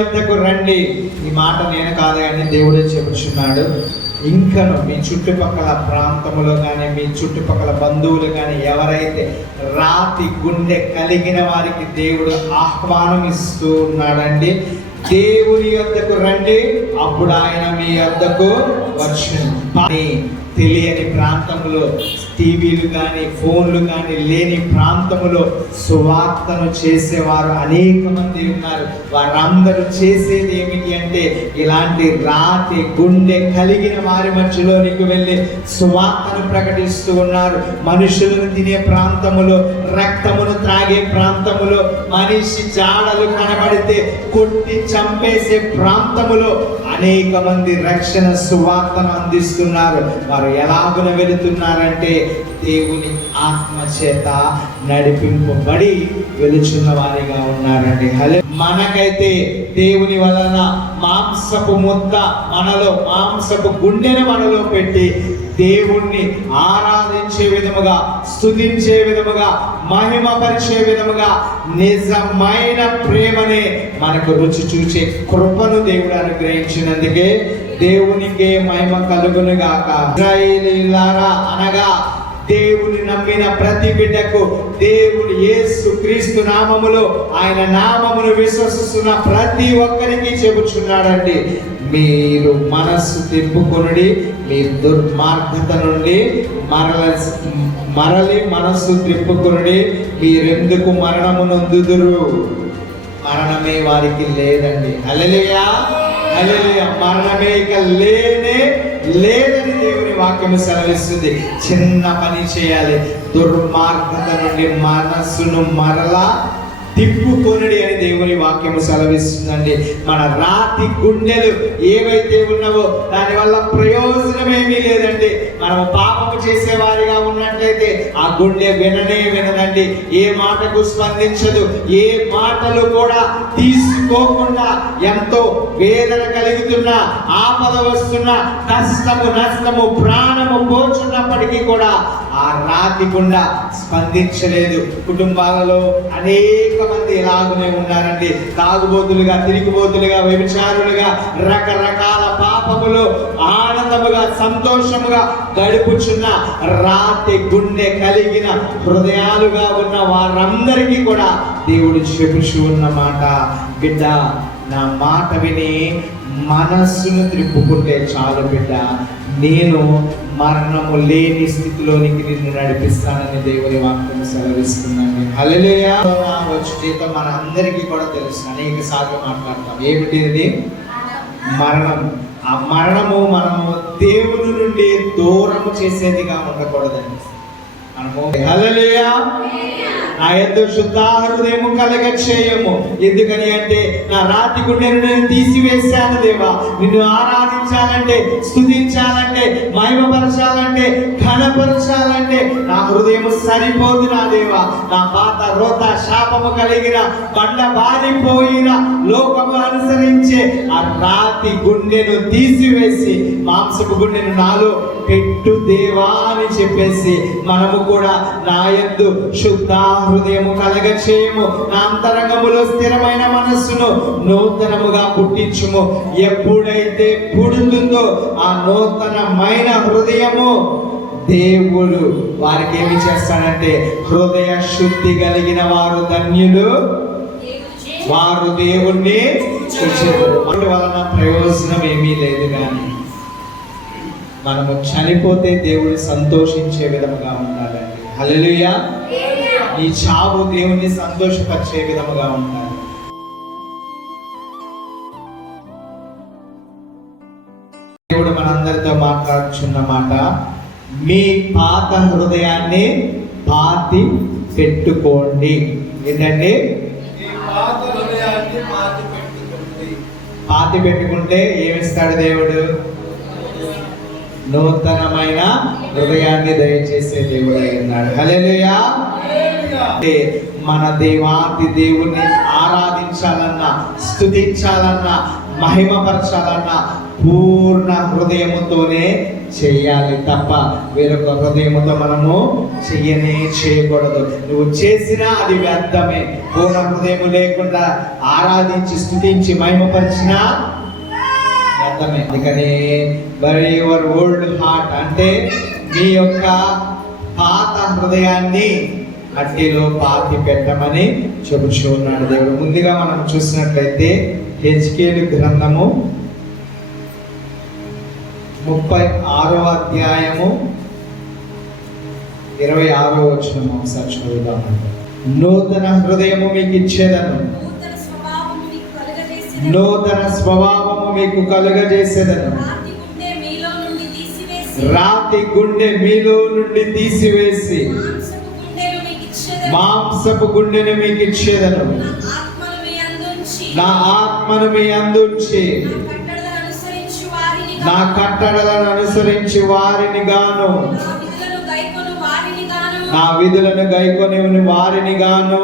యొద్దకు రండి. ఈ మాట నేను కాదు కానీ దేవుడే చెబుతున్నాడు. ఇంకను మీ చుట్టుపక్కల ప్రాంతంలో కానీ మీ చుట్టుపక్కల బంధువులు కానీ ఎవరైతే రాతి గుండె కలిగిన వారికి దేవుడు ఆహ్వానం ఇస్తూ ఉన్నాడండి. దేవుని యొద్దకు రండి, అప్పుడు ఆయన మీ యొద్దకు వచ్చును. తెలియని ప్రాంతంలో టీవీలు కానీ ఫోన్లు కానీ లేని ప్రాంతంలో సువార్తను చేసేవారు అనేక మంది ఉన్నారు. వారందరూ చేసేది ఏమిటి అంటే ఇలాంటి రాతి గుండె కలిగిన వారి మధ్యలోనికి వెళ్ళి సువార్తను ప్రకటిస్తూ ఉన్నారు. మనుషులను తినే ప్రాంతములో, రక్తమును త్రాగే ప్రాంతములో, మనిషి జాడలు కనబడితే కొట్టి చంపేసే ప్రాంతములో అనేక మంది రక్షణ సువార్తను అందిస్తున్నారు. వారు ఎలాగున వెళుతున్నారంటే దేవుని ఆత్మ చేత నడిపింపబడి వెలుచున్న వారిగా ఉన్నారండి. మనకైతే దేవుని వలన మాంసపు ముద్ద మనలో, మాంసపు గుండెను మనలో పెట్టి దేవుణ్ణి ఆరాధించే విధముగా, స్తుతించే విధముగా, మహిమపరిచే విధముగా నిజమైన ప్రేమనే మనకు రుచి చూచే కృపను దేవుడు అనుగ్రహించినందుకే దేవునికే మహిమ కలుగును గాక. ఇశ్రాయేలీయులారా అనగా దేవుని నమ్మిన ప్రతి బిడ్డకు దేవుని యేసు క్రీస్తు నామములో, ఆయన నామమును విశ్వసిస్తున్న ప్రతి ఒక్కరికి చెబుచున్నాడండి, మీరు మనస్సు తిప్పుకొనుడి, మీ దుర్మార్గత నుండి మరలి మనస్సు తిప్పుకొనుడి, మీరెందుకు మరణము నొందుదురు? మరణమే వారికి లేదండి. హల్లెలూయా, హల్లెలూయా. మరణమే ఇక లేదని దేవుని వాక్యము సెలవిస్తుంది. చిన్న పని చేయాలి, దుర్మార్గత నుండి మనస్సును మరలా తిప్పుకొనుడి అని దేవుని వాక్యము సెలవిస్తుందండి. మన రాతి గుండెలు ఏవైతే ఉన్నావో దానివల్ల ప్రయోజనమేమీ లేదండి. మనము పాపము చేసేవారిగా ఉన్నట్లయితే ఆ గుండె వినదండి. ఏ మాటకు స్పందించదు, ఏ మాటలు కూడా తీసుకోకుండా ఎంతో వేదన కలుగుతున్నా, ఆపద వస్తున్నా, కష్టము నష్టము ప్రాణము పోచున్నప్పటికీ కూడా ఆ రాతి గుండ స్పందించలేదు. కుటుంబాలలో అనేక మంది ఇలాగనే ఉన్నారండి. తాగుబోతులుగా, తిరిగిబోతులుగా, వ్యభిచారులుగా, రకరకాల పాపములు ఆనందముగా, సంతోషముగా గడుపుచున్న రాతి గుండె కలిగిన హృదయాలుగా ఉన్న వారందరికీ కూడా దేవుడు చెప్పుచూ ఉన్న మాట, బిడ్డ నా మాట విని మనస్సును త్రిప్పుకుంటే చాలు బిడ్డ, నేను మరణము లేని స్థితిలోనికి నిన్ను నడిపిస్తానని దేవుని వాక్యం సెలవిస్తుందండి. హల్లెలూయా. వచ్చేట మన అందరికీ కూడా తెలుసు, అనేక సార్లు మాట్లాడతాం. ఏమిటి మరణం? ఆ మరణము మనము దేవుని నుండి దూరము చేసేదిగా ఉండకూడదండి. మనము హల్లెలూయా నా యందు శుద్ధ హృదయము కలగ చేయము. ఎందుకని అంటే నా రాతి గుండెను నేను తీసివేశాను దేవా. నిన్ను ఆరాధించాలంటే, స్తుతించాలంటే, మహిమపరచాలంటే, ఘనపరచాలంటే నా హృదయము సరిపోదు నా దేవా. నా పాత రోత శాపము కలిగిన బండ బారిపోయిన లోకము అనుసరించే ఆ రాతి గుండెను తీసివేసి మాంసపు గుండెను నాలో పెట్టు దేవా అని చెప్పేసి మనము కూడా నా యందు శుద్ధ హృదయము కలగ చేయము, నా అంతరంగములో స్థిరమైన మనస్సును నూతనముగా పుట్టించుము. ఎప్పుడైతే పుడుతుందో ఆ నూతనమైన హృదయము దేవుడు వారికి ఏమి చేస్తాడంటే, హృదయ శుద్ధి కలిగిన వారు ధన్యులు, వారు దేవుణ్ణి చూచెదరు. వాటి వలన ప్రయోజనం ఏమీ లేదు, కానీ మనము చనిపోతే దేవుడు సంతోషించే విధముగా ఉండాలండి. హల్లెలూయా. నీ చావు దేవుణ్ణి సంతోషపరిచే విధముగా ఉండాలి. దేవుడు మనందరితో మాట్లాడుచున్న మాట, మీ పాత హృదయాన్ని పాతి పెట్టుకోండి. ఏంటండి? పాతి పెట్టుకుంటే ఏమిస్తాడు దేవుడు? నూతనమైన హృదయాన్ని దయచేసే దేవుడు అయి ఉన్నాడు. హల్లెలూయా. మన దేవాది దేవుణ్ణి ఆరాధించాలన్నా, స్తుతించాలన్నా, మహిమపరచాలన్నా పూర్ణ హృదయముతోనే చేయాలి తప్ప వేరొక హృదయముతో మనము చేయకూడదు. నువ్వు చేసినా అది వ్యర్థమే. పూర్ణ హృదయము లేకుండా ఆరాధించి స్తుతించి మహిమపరిచినా వ్యర్థమే. అందుకని బరీ యువర్ ఓల్డ్ హార్ట్ అంటే మీ యొక్క పాత హృదయాన్ని మట్టిలో పాతి పెట్టమని చెబుతూ ఉన్నాడు దేవుడు. ముందుగా మనం చూసినట్లయితే హెజ్కేలు గ్రంథము 36వ అధ్యాయము 26వ వచనం ఒకసారి చదువుదాం. నూతన హృదయము మీకు ఇచ్చేదను, నూతన స్వభావము మీకు కలుగజేసేదను, రాతి గుండె మీలో నుండి తీసివేసి మాంసపు గుండెను మీకు ఇచ్చేదను, నా ఆత్మను మీ అందుంచి నా కట్టడలను అనుసరించి వారిని గాను, నా విధులను గైకొని వారిని గాను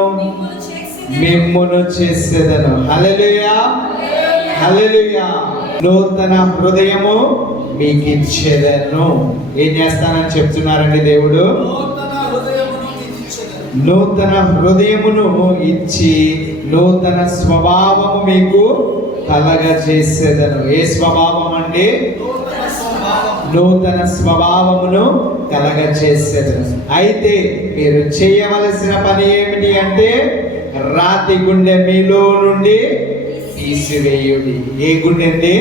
మిమ్మును చేసేదను. హల్లెలూయా, హల్లెలూయా. నూతన హృదయము మీకు ఇచ్చేదను. ఏం చేస్తానని చెప్తున్నారండి దేవుడు? నూతన హృదయమును ఇచ్చి నూతన స్వభావము మీకు కలగజేసేదను. ఏ స్వభావం అండి? నూతన స్వభావమును కలగజేసేదను. అయితే మీరు చేయవలసిన పని ఏమిటి అంటే రాతి గుండె మీలో నుండి తీసివేయుడి. ఏ గుండె అండి?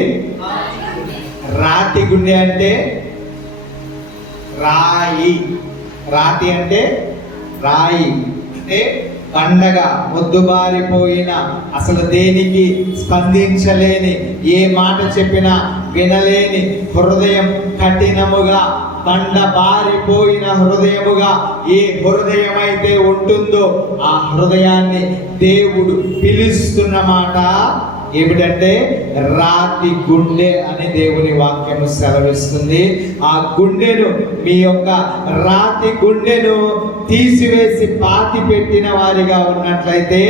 రాతి గుండె అంటే రాయి. రాతి అంటే రాయి అంటే పండగ మొద్దుబారిపోయిన, అసలు దేనికి స్పందించలేని, ఏ మాట చెప్పినా వినలేని హృదయం, కఠినముగా బండబారిపోయిన హృదయముగా ఏ హృదయం అయితే ఉంటుందో ఆ హృదయాన్ని దేవుడు పిలుస్తున్న మాట ఏమిటంటే రాతి గుండె అని దేవుని వాక్యము సెలవిస్తుంది. ఆ గుండెను, మీ యొక్క రాతి గుండెను తీసివేసి పాతి పెట్టిన వారిగా ఉన్నట్లయితే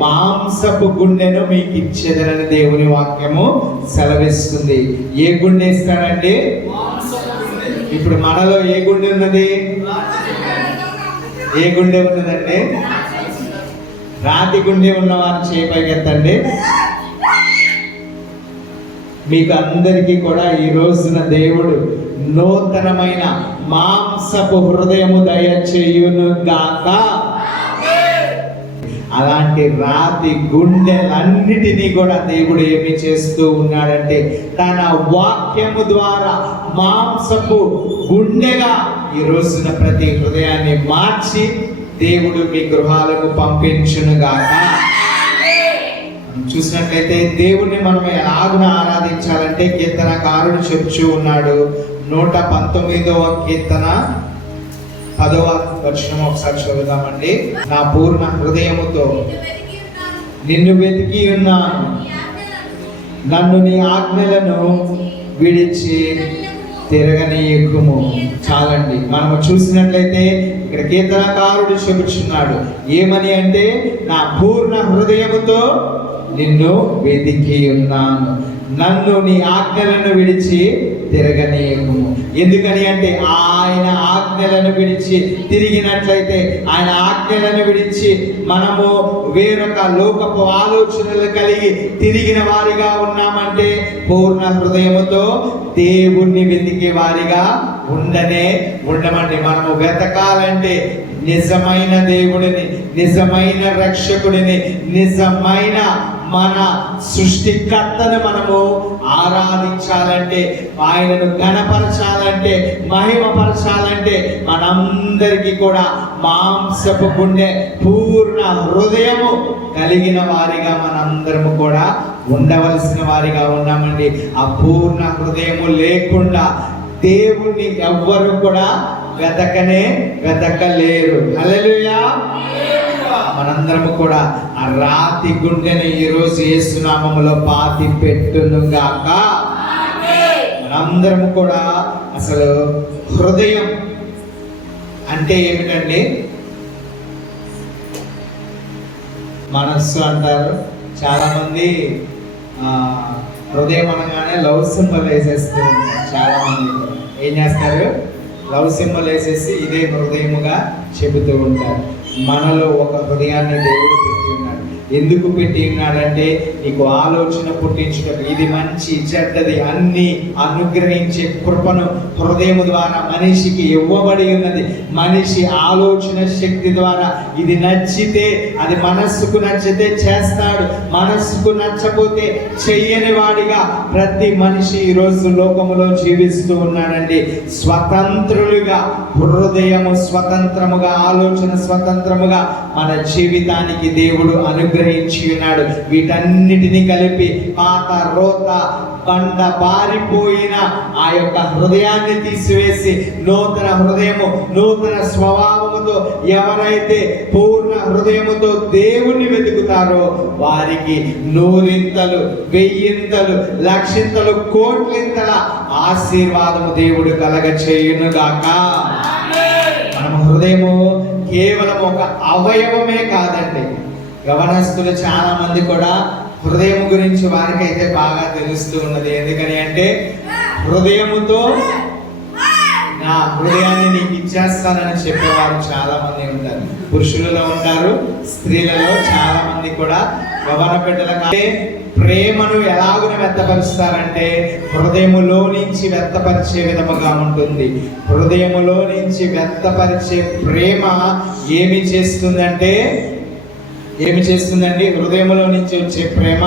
మాంసపు గుండెను మీకు ఇచ్చేదనని దేవుని వాక్యము సెలవిస్తుంది. ఏ గుండె ఇస్తాడండి? ఇప్పుడు మనలో ఏ గుండె ఉన్నది? ఏ గుండె ఉన్నదండి? రాతి గుండె ఉన్నవారు చేపైకెత్తండి. మీకు అందరికీ కూడా ఈ రోజున దేవుడు నూతనమైన మాంసపు హృదయము దయచేయును గాక. అలాంటి రాతి గుండెలన్నిటినీ కూడా దేవుడు ఏమి చేస్తూ ఉన్నాడంటే తన వాక్యము ద్వారా మాంసపు గుండెగా ఈ రోజున ప్రతి హృదయాన్ని మార్చి దేవుడు మీ గృహాలకు పంపించును గాక. చూసినట్లయితే దేవుణ్ణి మనం ఎలాగున ఆరాధించాలంటే కీర్తనకారుడు చెప్తూ ఉన్నాడు. 119వ కీర్తన 10వ వచనం ఒకసారి చదువుదామండి. నా పూర్ణ హృదయముతో నిన్ను వెతికి ఉన్నాను, నన్ను నీ ఆజ్ఞలను విడిచి తిరగనీయకుము. చాలండి. మనము చూసినట్లయితే ఇక్కడ కీర్తనకారుడు చెబుతున్నాడు ఏమని అంటే నా పూర్ణ హృదయముతో నిన్ను వెతికి ఉన్నాను, నన్ను నీ ఆజ్ఞలను విడిచి తిరగనీయకుము. ఎందుకని అంటే ఆయన ఆజ్ఞలను విడిచి తిరిగినట్లయితే, ఆయన ఆజ్ఞలను విడిచి మనము వేరొక లోకపు ఆలోచనలు కలిగి తిరిగిన వారిగా ఉన్నామంటే పూర్ణ హృదయముతో దేవుణ్ణి వెతికే వారిగా ఉండమండి. మనము వెతకాలంటే నిజమైన దేవుడిని, నిజమైన రక్షకుడిని, నిజమైన మన సృష్టికర్తను మనము ఆరాధించాలంటే, ఆయనను ఘనపరచాలంటే, మహిమపరచాలంటే మనందరికీ కూడా మాంసపు గుండె, పూర్ణ హృదయము కలిగిన వారిగా మనందరము కూడా ఉండవలసిన వారిగా ఉన్నామండి. ఆ పూర్ణ హృదయము లేకుండా దేవుణ్ణి ఎవ్వరు కూడా వెతకలేరు. హల్లెలూయా. మనందరము కూడా ఆ రాతి గుండెని ఈ రోజు యేసు నామములో పాతి పెట్టును గాక. మనందరము కూడా అసలు హృదయం అంటే ఏమిటండి? మనస్సు అంటారు చాలా మంది. హృదయం అనగానే లవ్ సింబల్ వేసేస్తూ ఉంటారు చాలా మంది. ఏం చేస్తారు? లవ్ సింబల్ వేసేసి ఇదే హృదయముగా చెబుతూ ఉంటారు. మనలో ఒక హృదయాన్ని దేవుడు పెట్టి ఉన్నాడు. ఎందుకు పెట్టి ఉన్నాడంటే నీకు ఆలోచన పుట్టించడం, ఇది మంచి చెడ్డది అన్ని అనుగ్రహించే కృపను హృదయం ద్వారా మనిషికి ఇవ్వబడి ఉన్నది. మనిషి ఆలోచన శక్తి ద్వారా ఇది నచ్చితే, అది మనస్సుకు నచ్చితే చేస్తాడు, మనస్సుకు నచ్చపోతే చెయ్యని వాడిగా ప్రతి మనిషి ఈరోజు లోకములో జీవిస్తూ ఉన్నాడండి. స్వతంత్రులుగా, హృదయము స్వతంత్రముగా, ఆలోచన స్వతంత్రముగా మన జీవితానికి దేవుడు అనుగ్రహించి ఉన్నాడు. వీటన్నిటిని కలిపి పాత రోత బండ బారిపోయిన ఆ యొక్క హృదయాన్ని తీసివేసి నూతన హృదయము, నూతన స్వభావముతో ఎవరైతే పూర్ణ హృదయముతో దేవుణ్ణి వెతుకుతారో వారికి నూరింతలు, వెయ్యింతలు, లక్షింతలు, కోట్లింతల ఆశీర్వాదము దేవుడు కలగ చేయునుగాక. మన హృదయము కేవలం ఒక అవయవమే కాదండి. యవనస్తులు చాలా మంది కూడా హృదయం గురించి వారికైతే బాగా తెలుస్తూ ఉన్నది. ఎందుకని అంటే హృదయముతో నా హృదయాన్ని నీకు ఇచ్చేస్తానని చెప్పేవారు చాలా మంది ఉంటారు. పురుషులలో ఉంటారు, స్త్రీలలో చాలా మంది కూడా యవన బిడ్డల ప్రేమను ఎలాగున వ్యక్తపరుస్తారంటే హృదయములో నుంచి వ్యక్తపరిచే విధముగా ఉంటుంది. హృదయములో నుంచి వ్యక్తపరిచే ప్రేమ ఏమి చేస్తుందంటే, ఏమి చేస్తుందండి? హృదయములో నుంచి వచ్చే ప్రేమ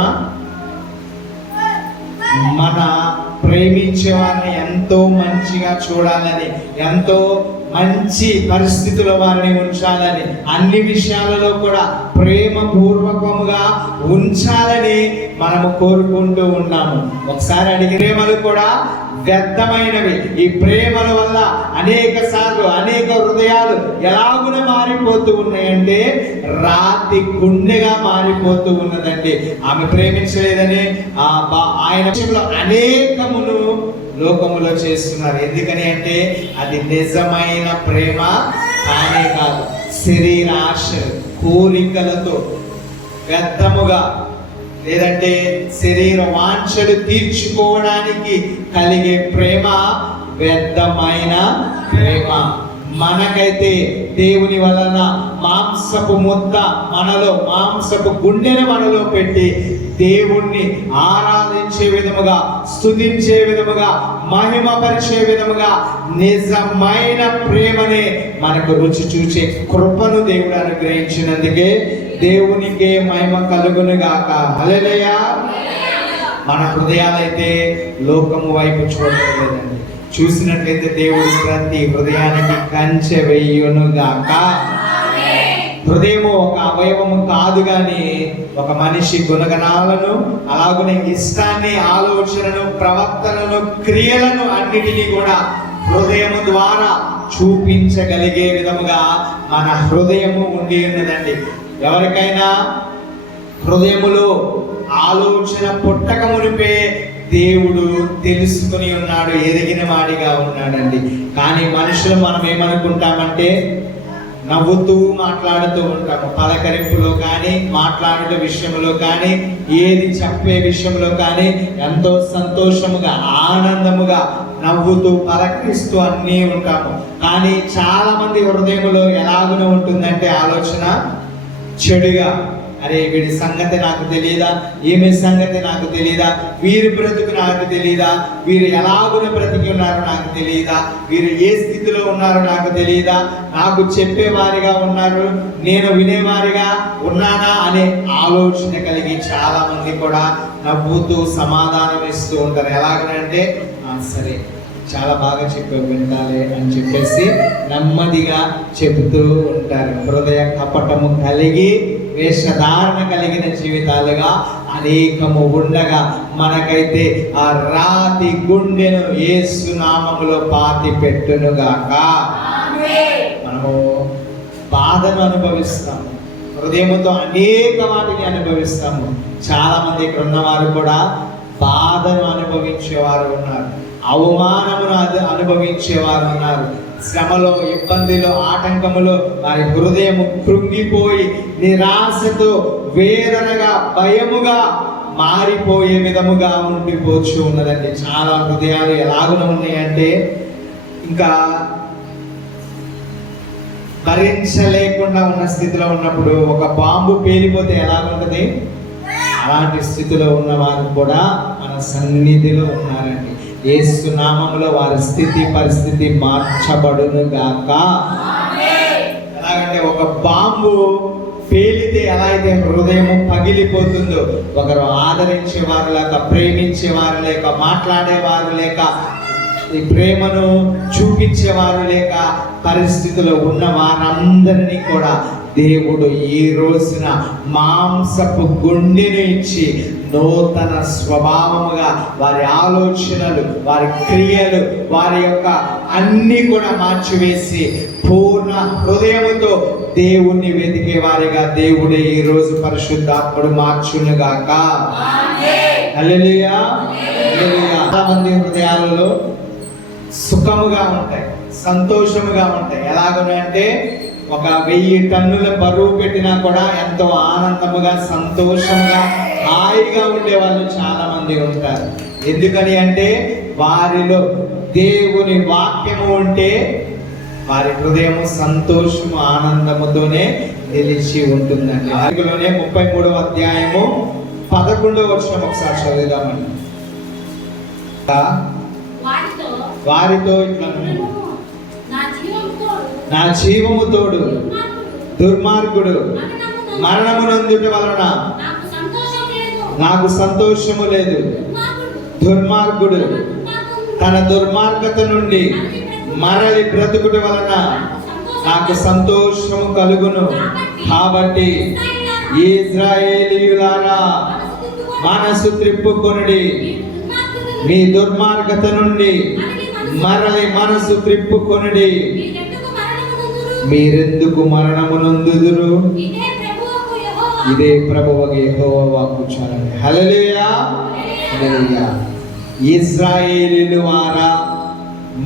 మన ప్రేమించే వారిని ఎంతో మంచిగా చూడాలని, ఎంతో మంచి పరిస్థితుల్లో వారిని ఉంచాలని, అన్ని విషయాలలో కూడా ప్రేమ పూర్వకముగా ఉంచాలని మనము కోరుకుంటూ ఉన్నాము. ఒకసారి అడిగి ప్రేమలు కూడా వ్యర్థమైనవి. ఈ ప్రేమల వల్ల అనేక సార్లు అనేక హృదయాలు ఎలాగున మారిపోతూ ఉన్నాయంటే రాతి గుండెగా మారిపోతూ ఉన్నదండి. ఆమె ప్రేమించలేదని ఆయన విషయంలో అనేకమును లోకములో చేస్తున్నారు. ఎందుకని అంటే అది నిజమైన ప్రేమ కానే కాదు. శరీర ఆశలు, కోరికలతో వ్యర్థముగా, లేదంటే శరీర వాంఛలు తీర్చుకోవడానికి కలిగే ప్రేమ వ్యర్థమైన ప్రేమ. మనకైతే దేవుని వలన మాంసపు ముద్ద మనలో, మాంసపు గుండెను మనలో పెట్టి దేవుణ్ణి ఆరాధించే విధముగా, స్తుతించే విధముగా, మహిమపరిచే విధముగా నిజమైన ప్రేమనే మనకు రుచి చూచే కృపను దేవుడు అనుగ్రహించినందుకే దేవునికే మహిమ కలుగును గాక. హల్లెలూయా. మన హృదయాలైతే లోకము వైపు చూడలేదండి. చూసినట్లయితే దేవుడు ప్రతి హృదయానికి కంచె వేయును గాక. హృదయము ఒక అవయవము కాదు కానీ ఒక మనిషి గుణగణాలను, అలాగనే ఇష్టాన్ని, ఆలోచనను, ప్రవర్తనను, క్రియలను అన్నిటినీ కూడా హృదయము ద్వారా చూపించగలిగే విధముగా మన హృదయము ఉండి ఉన్నదండి. ఎవరికైనా హృదయములో ఆలోచన పుట్టక మునిపే దేవుడు తెలుసుకుని ఉన్నాడు, ఎరిగిన వాడిగా ఉన్నాడండి. కానీ మనుషులు మనం ఏమనుకుంటామంటే నవ్వుతూ మాట్లాడుతూ ఉంటాము. పలకరింపులో కానీ, మాట్లాడే విషయంలో కానీ, ఏది చెప్పే విషయంలో కానీ ఎంతో సంతోషముగా, ఆనందముగా, నవ్వుతూ పలకరిస్తూ అన్నీ ఉంటాము. కానీ చాలా మంది హృదయంలో ఎలాగున ఉంటుందంటే ఆలోచన చెడుగా, అరే వీడి సంగతి నాకు తెలియదా, ఈమె సంగతి నాకు తెలియదా, వీరి బ్రతుకు నాకు తెలియదా, వీరు ఎలాగున బ్రతికి ఉన్నారో నాకు తెలియదా, వీరు ఏ స్థితిలో ఉన్నారో నాకు తెలియదా, నాకు చెప్పేవారిగా ఉన్నారు, నేను వినేవారిగా ఉన్నానా అనే ఆలోచన కలిగి చాలా మంది కూడా నవ్వుతూ సమాధానం ఇస్తూ ఉంటారు. ఎలాగనంటే సరే చాలా బాగా చెప్పావు, వింటాలే అని చెప్పేసి నెమ్మదిగా చెబుతూ ఉంటారు. హృదయ కపటము కలిగి వేషధారణ కలిగిన జీవితాలుగా అనేకము ఉండగా మనకైతే ఆ రాతి గుండెను యేసు నామములో పాతి పెట్టునుగాక. మనము బాధను అనుభవిస్తాము, హృదయముతో అనేక వాటిని అనుభవిస్తాము. చాలా మంది ఇక్కడ ఉన్నవారు కూడా బాధను అనుభవించేవారు ఉన్నారు, అవమానమును అనుభవించేవారు ఉన్నారు. శ్రమలో, ఇబ్బందిలో, ఆటంకములో వారి హృదయము కృంగిపోయి నిరాశతో, వేదనగా, భయముగా మారిపోయే విధముగా ఉండిపోచు ఉన్నదండి. చాలా హృదయాలు ఎలాగున ఉన్నాయంటే ఇంకా భరించలేకుండా ఉన్న స్థితిలో ఉన్నప్పుడు ఒక బాంబు పేలిపోతే ఎలాగుంటది, అలాంటి స్థితిలో ఉన్న వారు కూడా మన సన్నిధిలో ఉన్నారండి. యేసు నామములో వారి స్థితి పరిస్థితి మార్చబడును గాక. ఎలాగంటే ఒక బాంబు పేలితే ఎలా అయితే హృదయం పగిలిపోతుందో, ఒకరు ఆదరించేవారు లేక, ప్రేమించేవారు లేక, మాట్లాడేవారు లేక, ఈ ప్రేమను చూపించేవారు లేక పరిస్థితిలో ఉన్న వారందరినీ కూడా దేవుడు ఈ రోజున మాంసపు గుండెను ఇచ్చి నూతన స్వభావముగా వారి ఆలోచనలు, వారి క్రియలు, వారి యొక్క అన్ని కూడా మార్చివేసి పూర్ణ హృదయముతో దేవుణ్ణి వెతికే వారిగా దేవుడే ఈ రోజు పరిశుద్ధాత్ముడు మార్చునుగాక. హల్లెలూయా. హల్లెలూయా. చాలా మంది హృదయాలలో సుఖముగా ఉంటాయి, సంతోషముగా ఉంటాయి. ఎలాగనంటే ఒక 1000 టన్నుల బరువు పెట్టినా కూడా ఎంతో ఆనందముగా, సంతోషంగా, హాయిగా ఉండే వాళ్ళు చాలా మంది ఉంటారు. ఎందుకని అంటే వారిలో దేవుని వాక్యము ఉంటే వారి హృదయము సంతోషము, ఆనందముతోనే నిలిచి ఉంటుందండి. అందులోనే 33వ అధ్యాయము 11వ వచనం ఒకసారి చదువుదామండి. వారితో ఇట్లా, నా జీవము తోడు దుర్మార్గుడు మరణమునందుట వలన నాకు సంతోషము లేదు. దుర్మార్గుడు తన దుర్మార్గత నుండి మరలి బ్రతుకుట వలన నాకు సంతోషము కలుగును. కాబట్టి ఇశ్రాయేలీయులారా, మనసు త్రిప్పుకొనుడి, మీ దుర్మార్గత నుండి మరలి మనసు త్రిప్పుకొనుడి, మీరెందుకు మరణమునందుదురు. ఇదే ప్రభువగు యెహోవా వాక్కు. చాలండి. హల్లెలూయా. హల్లెలూయా. ఇశ్రాయేలీయులారా,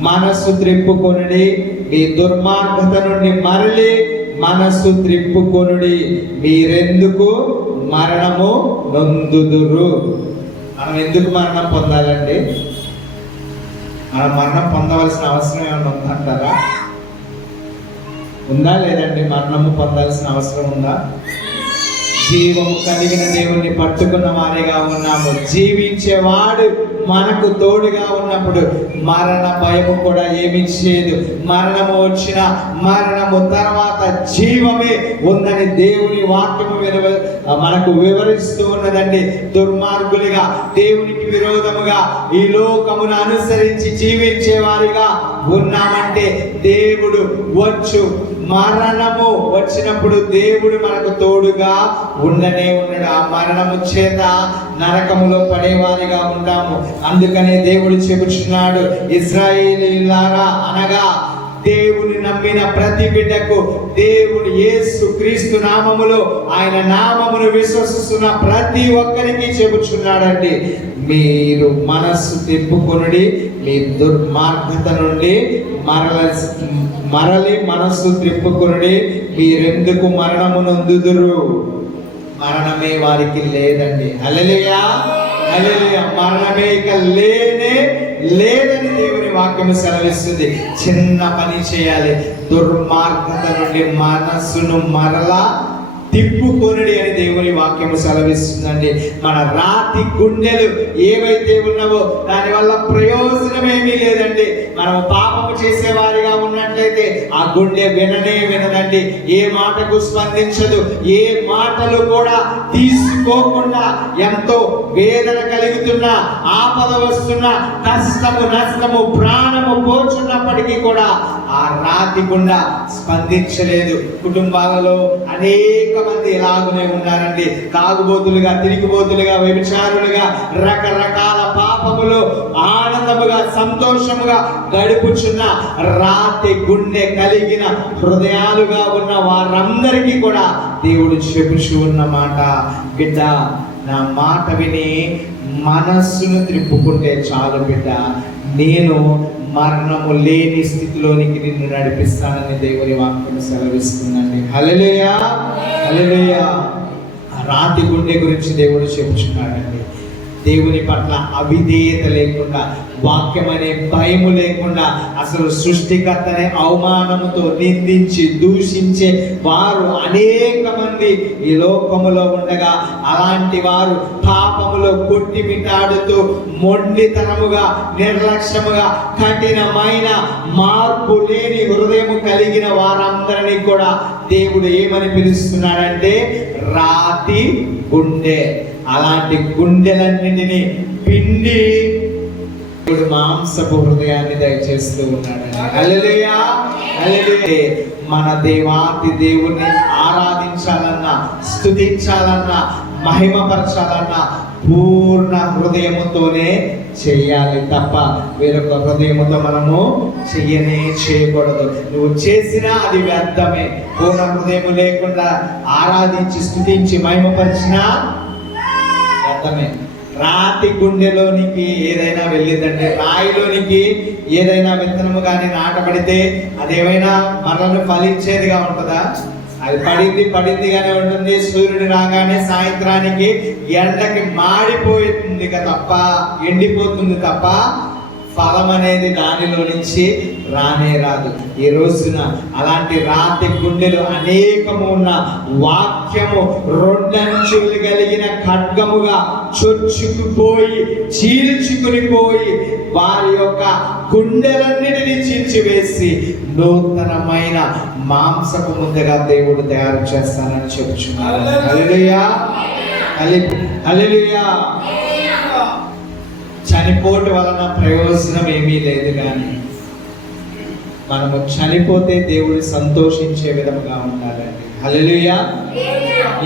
మనసు త్రిప్పుకొనుడి, మీ దుర్మార్గత నుండి మరలి మనసు త్రిప్పుకొనుడి, మీరెందుకు మరణము నొందుదురు. మనం ఎందుకు మరణం పొందాలండి? మనం మరణం పొందవలసిన అవసరం ఏమైనా ఉందంటారా? ఉందా లేదండి? మరణము పొందాల్సిన అవసరం ఉందా? జీవము కలిగిన దేవుణ్ణి పట్టుకున్న వారిగా ఉన్నాము. జీవించేవాడు మనకు తోడుగా ఉన్నప్పుడు మరణ భయము కూడా ఏమీ చేయదు. మరణము వచ్చిన మరణము తర్వాత జీవమే ఉందని దేవుని వాక్యము మనకు వివరిస్తూ ఉన్నదండి. దుర్మార్గులుగా, దేవునికి విరోధముగా ఈ లోకమును అనుసరించి జీవించే వారిగా ఉన్నామంటే దేవుడు మరణము వచ్చినప్పుడు దేవుడు మనకు తోడుగా ఉండనే ఉన్నాడు. ఆ మరణము చేత నరకములో పడేవారిగా ఉంటాము. అందుకనే దేవుడు చెబుతున్నాడు, ఇశ్రాయేలీయులారా అనగా దేవుని నమ్మిన ప్రతి బిడ్డకు దేవుడు యేసు క్రీస్తు నామములో, ఆయన నామమును విశ్వసిస్తున్న ప్రతి ఒక్కరికి చెబుతున్నాడండి, మీరు మనస్సు తిప్పుకొనుడి, మీ దుర్మార్గత నుండి మరలి మనస్సు త్రిప్పుకొనుడి, మీరెందుకు మరణము నొందుదురు. మరణమే వారికి లేదండి. హల్లెలూయా. హల్లెలూయా. మరణమే ఇక లేదని దేవుని వాక్యము సెలవిస్తుంది. చిన్న పని చేయాలి, దుర్మార్గత నుండి మనస్సును మరలా తిప్పుకొనుడి అని దేవుని వాక్యము సెలవిస్తుందండి. మన రాతి గుండెలు ఏవైతే ఉన్నావో దానివల్ల ప్రయోజనమేమీ లేదండి. మనం పాపము చేసేవారిగా ఉన్నట్లయితే ఆ గుండె వినదండి. ఏ మాటకు స్పందించదు. ఏ మాటలు కూడా తీసుకోకుండా ఎంతో వేదన కలుగుతున్నా, ఆపద వస్తున్నా, కష్టము నష్టము ప్రాణము పోచున్నప్పటికీ కూడా ఆ రాతి గుండె స్పందించలేదు. కుటుంబాలలో అనేక మంది ఇలాగునే ఉన్నారండి. తాగుబోతులుగా, తిరిగిబోతులుగా, వ్యభిచారులుగా, రకరకాల పాపములు ఆనందముగా, సంతోషముగా గడుపుచున్న రాతి గుండె కలిగిన హృదయాలుగా ఉన్న వారందరికీ కూడా దేవుడు చెబుచూ ఉన్న మాట, బిడ్డ నా మాట విని మనస్సును త్రిప్పుకుంటే చాలు బిడ్డ, నేను మరణము లేని స్థితిలోనికి నిన్ను నడిపిస్తానని దేవుని వాక్యం సెలవిస్తుందండి. హల్లెలూయా. హల్లెలూయా. ఆ రాతి గుండె గురించి దేవుడు చెబుతున్నాడండి. దేవుని పట్ల అవిధేయత లేకుండా, వాక్యం అనే భయము లేకుండా, అసలు సృష్టికర్తనే అవమానముతో నిందించి దూషించే వారు అనేక మంది ఈ లోకములో ఉండగా, అలాంటి వారు పాపములో కొట్టిమిట్టాడుతూ మొండితనముగా, నిర్లక్ష్యముగా, కఠినమైన మార్పు లేని హృదయము కలిగిన వారందరినీ కూడా దేవుడు ఏమని పిలుస్తున్నాడంటే రాతి గుండె. అలాంటి గుండెలన్నింటినీ పిండి దేవుడు మాంసపు హృదయాన్ని దయచేస్తూ ఉన్నాడు. హల్లెలూయా, హల్లెలూయా. మన దేవాతి దేవుణ్ణి ఆరాధించాలన్నా, స్తుతించాలన్నా, మహిమపరచాలన్నా పూర్ణ హృదయముతోనే చేయాలి తప్ప వేరొక హృదయముతో మనము చేయకూడదు. నువ్వు చేసినా అది వ్యర్థమే. పూర్ణ హృదయము లేకుండా ఆరాధించి స్తుతించి మహిమపరిచినా వ్యర్థమే. రాతి గుండెలోనికి ఏదైనా వెళ్ళిందంటే, రాయిలోనికి ఏదైనా విత్తనము కానీ నాటబడితే అదేమైనా మరలను ఫలించేదిగా ఉంటుందా? అది పడిందిగానే ఉంటుంది. సూర్యుడు రాగానే సాయంత్రానికి ఎండకి మాడిపోతుంది తప్ప, ఎండిపోతుంది తప్ప ఫలం అనేది దానిలో నుంచి రానే రాదు. ఈ రోజున అలాంటి రాతి గుండెలు అనేకము ఉన్న వాక్యము రెండంచులు కలిగిన ఖడ్గముగా చొచ్చుకుపోయి చీల్చుకుని పోయి వారి యొక్క గుండెలన్నిటినీ చీల్చివేసి నూతనమైన మాంసపు ముందుగా దేవుడు తయారు చేస్తానని చెప్పుచున్నారు. హల్లెలూయా, హల్లెలూయా. చనిపోవటం వలన ప్రయోజనం ఏమీ లేదు, కానీ మనము చనిపోతే దేవుడు సంతోషించే విధముగా ఉండాలండి. హల్లెలూయా.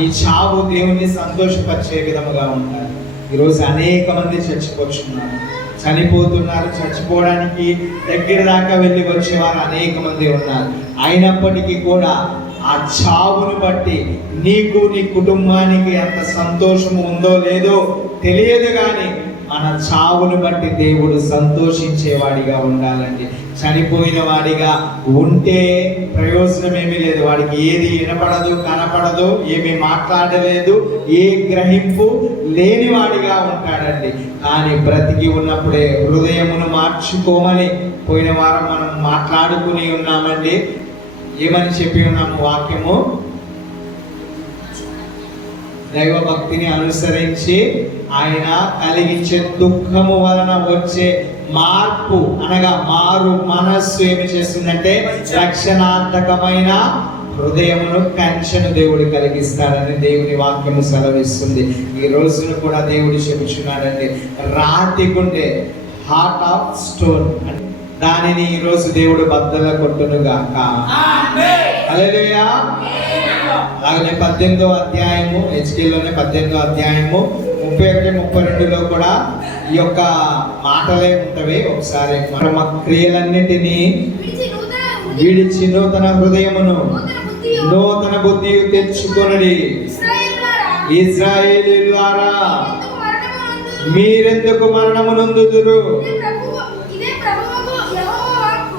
ఈ చావు దేవుని సంతోషపరిచే విధముగా ఉండాలి. ఈరోజు అనేక మంది చనిపోతున్నారు. చచ్చిపోవడానికి దగ్గర దాకా వెళ్ళి వచ్చేవారు అనేక మంది ఉన్నారు. అయినప్పటికీ కూడా ఆ చావును బట్టి నీకు, నీ కుటుంబానికి ఎంత సంతోషము ఉందో లేదో తెలియదు, కానీ మన చావును బట్టి దేవుడు సంతోషించేవాడిగా ఉండాలండి. చనిపోయిన వాడిగా ఉంటే ప్రయోజనం ఏమీ లేదు. వాడికి ఏది వినపడదు, కనపడదు, ఏమీ మాట్లాడలేదు, ఏ గ్రహింపు లేని వాడిగా ఉంటాడండి. కానీ బ్రతికి ఉన్నప్పుడే హృదయమును మార్చుకోమని పోయిన వారం మనం మాట్లాడుకుని ఉన్నామండి. ఏమని చెప్పి ఉన్నాము? వాక్యము దైవ భక్తిని అనుసరించి ఆయన కలిగించే దుఃఖము వలన వచ్చే మార్పు అనగా మారు మనస్సు ఏమి చేస్తుందంటే రక్షణార్థకమైన హృదయమును, కంచెను దేవుడు కలిగిస్తాడని దేవుని వాక్యము సెలవిస్తుంది. ఈ రోజును కూడా దేవుడు చెబుతున్నాడండి, రాతి గుండె, హార్ట్ ఆఫ్ స్టోన్, దానిని ఈ రోజు దేవుడు బద్దల కొట్టునుగాక. హల్లెలూయా. అలాగే 18వ అధ్యాయము, హెచ్కేలోనే 18వ అధ్యాయము 31-32లో కూడా ఈ యొక్క మాటలే ఉంటవి. ఒకసారి మన క్రియలన్నిటినీ విడిచి నూతన హృదయమును, నూతన బుద్ధి తెచ్చుకొనుడి. ఇశ్రాయేలీయులారా, మీరెందుకు మరణము నొందుదురు?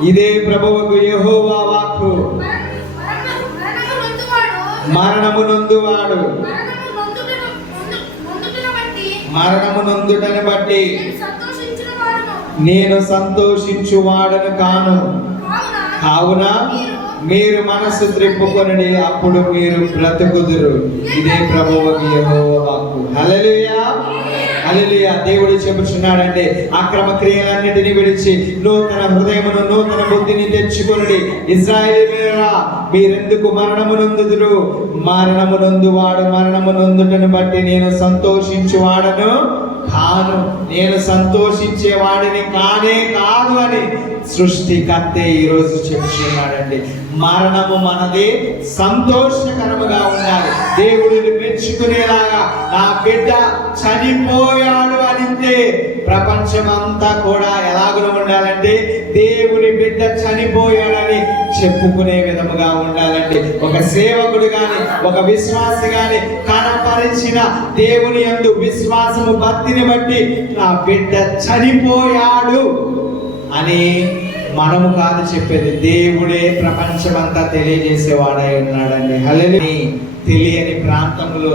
ఇదే ప్రభువుకు యెహోవా వాక్కు. మరణము నొందువాడు, మరణము నొందుటను బట్టి నేను సంతోషించువాడను కాను. కావున మీరు మనసు త్రిప్పుకొనుడి, అప్పుడు మీరు బ్రతుకుదురు. ఇదే ప్రభువుకు యెహోవా వాక్కు. హల్లెలూయా, హల్లెలూయా. దేవుడు చెబుతున్నాడండి, అక్రమ క్రియలన్నిటిని విడిచి నూతన హృదయమును, నూతన బుద్ధిని తెచ్చుకొనుడి. ఇశ్రాయేలీయులారా, మీరెందుకు మరణము నొందుదురు? మరణము నొందువాడు మరణము నొందుటను బట్టి నేను సంతోషించువాడను కాను. నేను సంతోషించే వాడిని కానే కాదు అని సృష్టికర్తే ఈరోజు చెప్తున్నాడండి. మరణము మనది సంతోషకరముగా ఉండాలి, దేవుడిని మెచ్చుకునేలాగా. నా బిడ్డ చనిపోయాడు అనితే ప్రపంచమంతా కూడా ఎలాగో ఉండాలంటే దేవుని బిడ్డ చనిపోయాడని చెప్పుకునే విధముగా ఉండాలండి. ఒక సేవకుడు గాని, ఒక విశ్వాసి గాని కనపరిచిన దేవుని యందు విశ్వాసము, భక్తిని బట్టి నా బిడ్డ చనిపోయాడు అని మనము కాదు చెప్పేది, దేవుడే ప్రపంచమంతా తెలియజేసేవాడై ఉన్నాడండి. హల్లెలూయా. తెలియని ప్రాంతంలో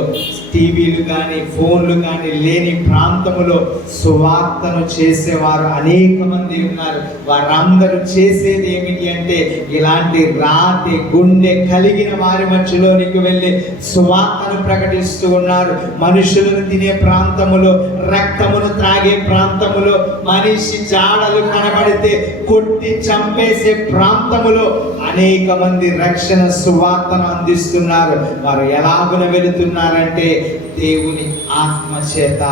టీవీలు కానీ ఫోన్లు కానీ లేని ప్రాంతంలో సువార్తను చేసేవారు అనేక మంది ఉన్నారు. వారందరూ చేసేది ఏమిటి అంటే ఇలాంటి రాతి గుండె కలిగిన వారి మధ్యలోనికి వెళ్ళి సువార్తను ప్రకటిస్తూ ఉన్నారు. మనుషులను తినే ప్రాంతములో, రక్తమును త్రాగే ప్రాంతములో, మనిషి జాడలు కనబడితే కొట్టి చంపేసే ప్రాంతములో అనేక మంది రక్షణ సువార్తను అందిస్తున్నారు. వారు ఎలాగున వెళుతున్నారంటే దేవుని ఆత్మ చేత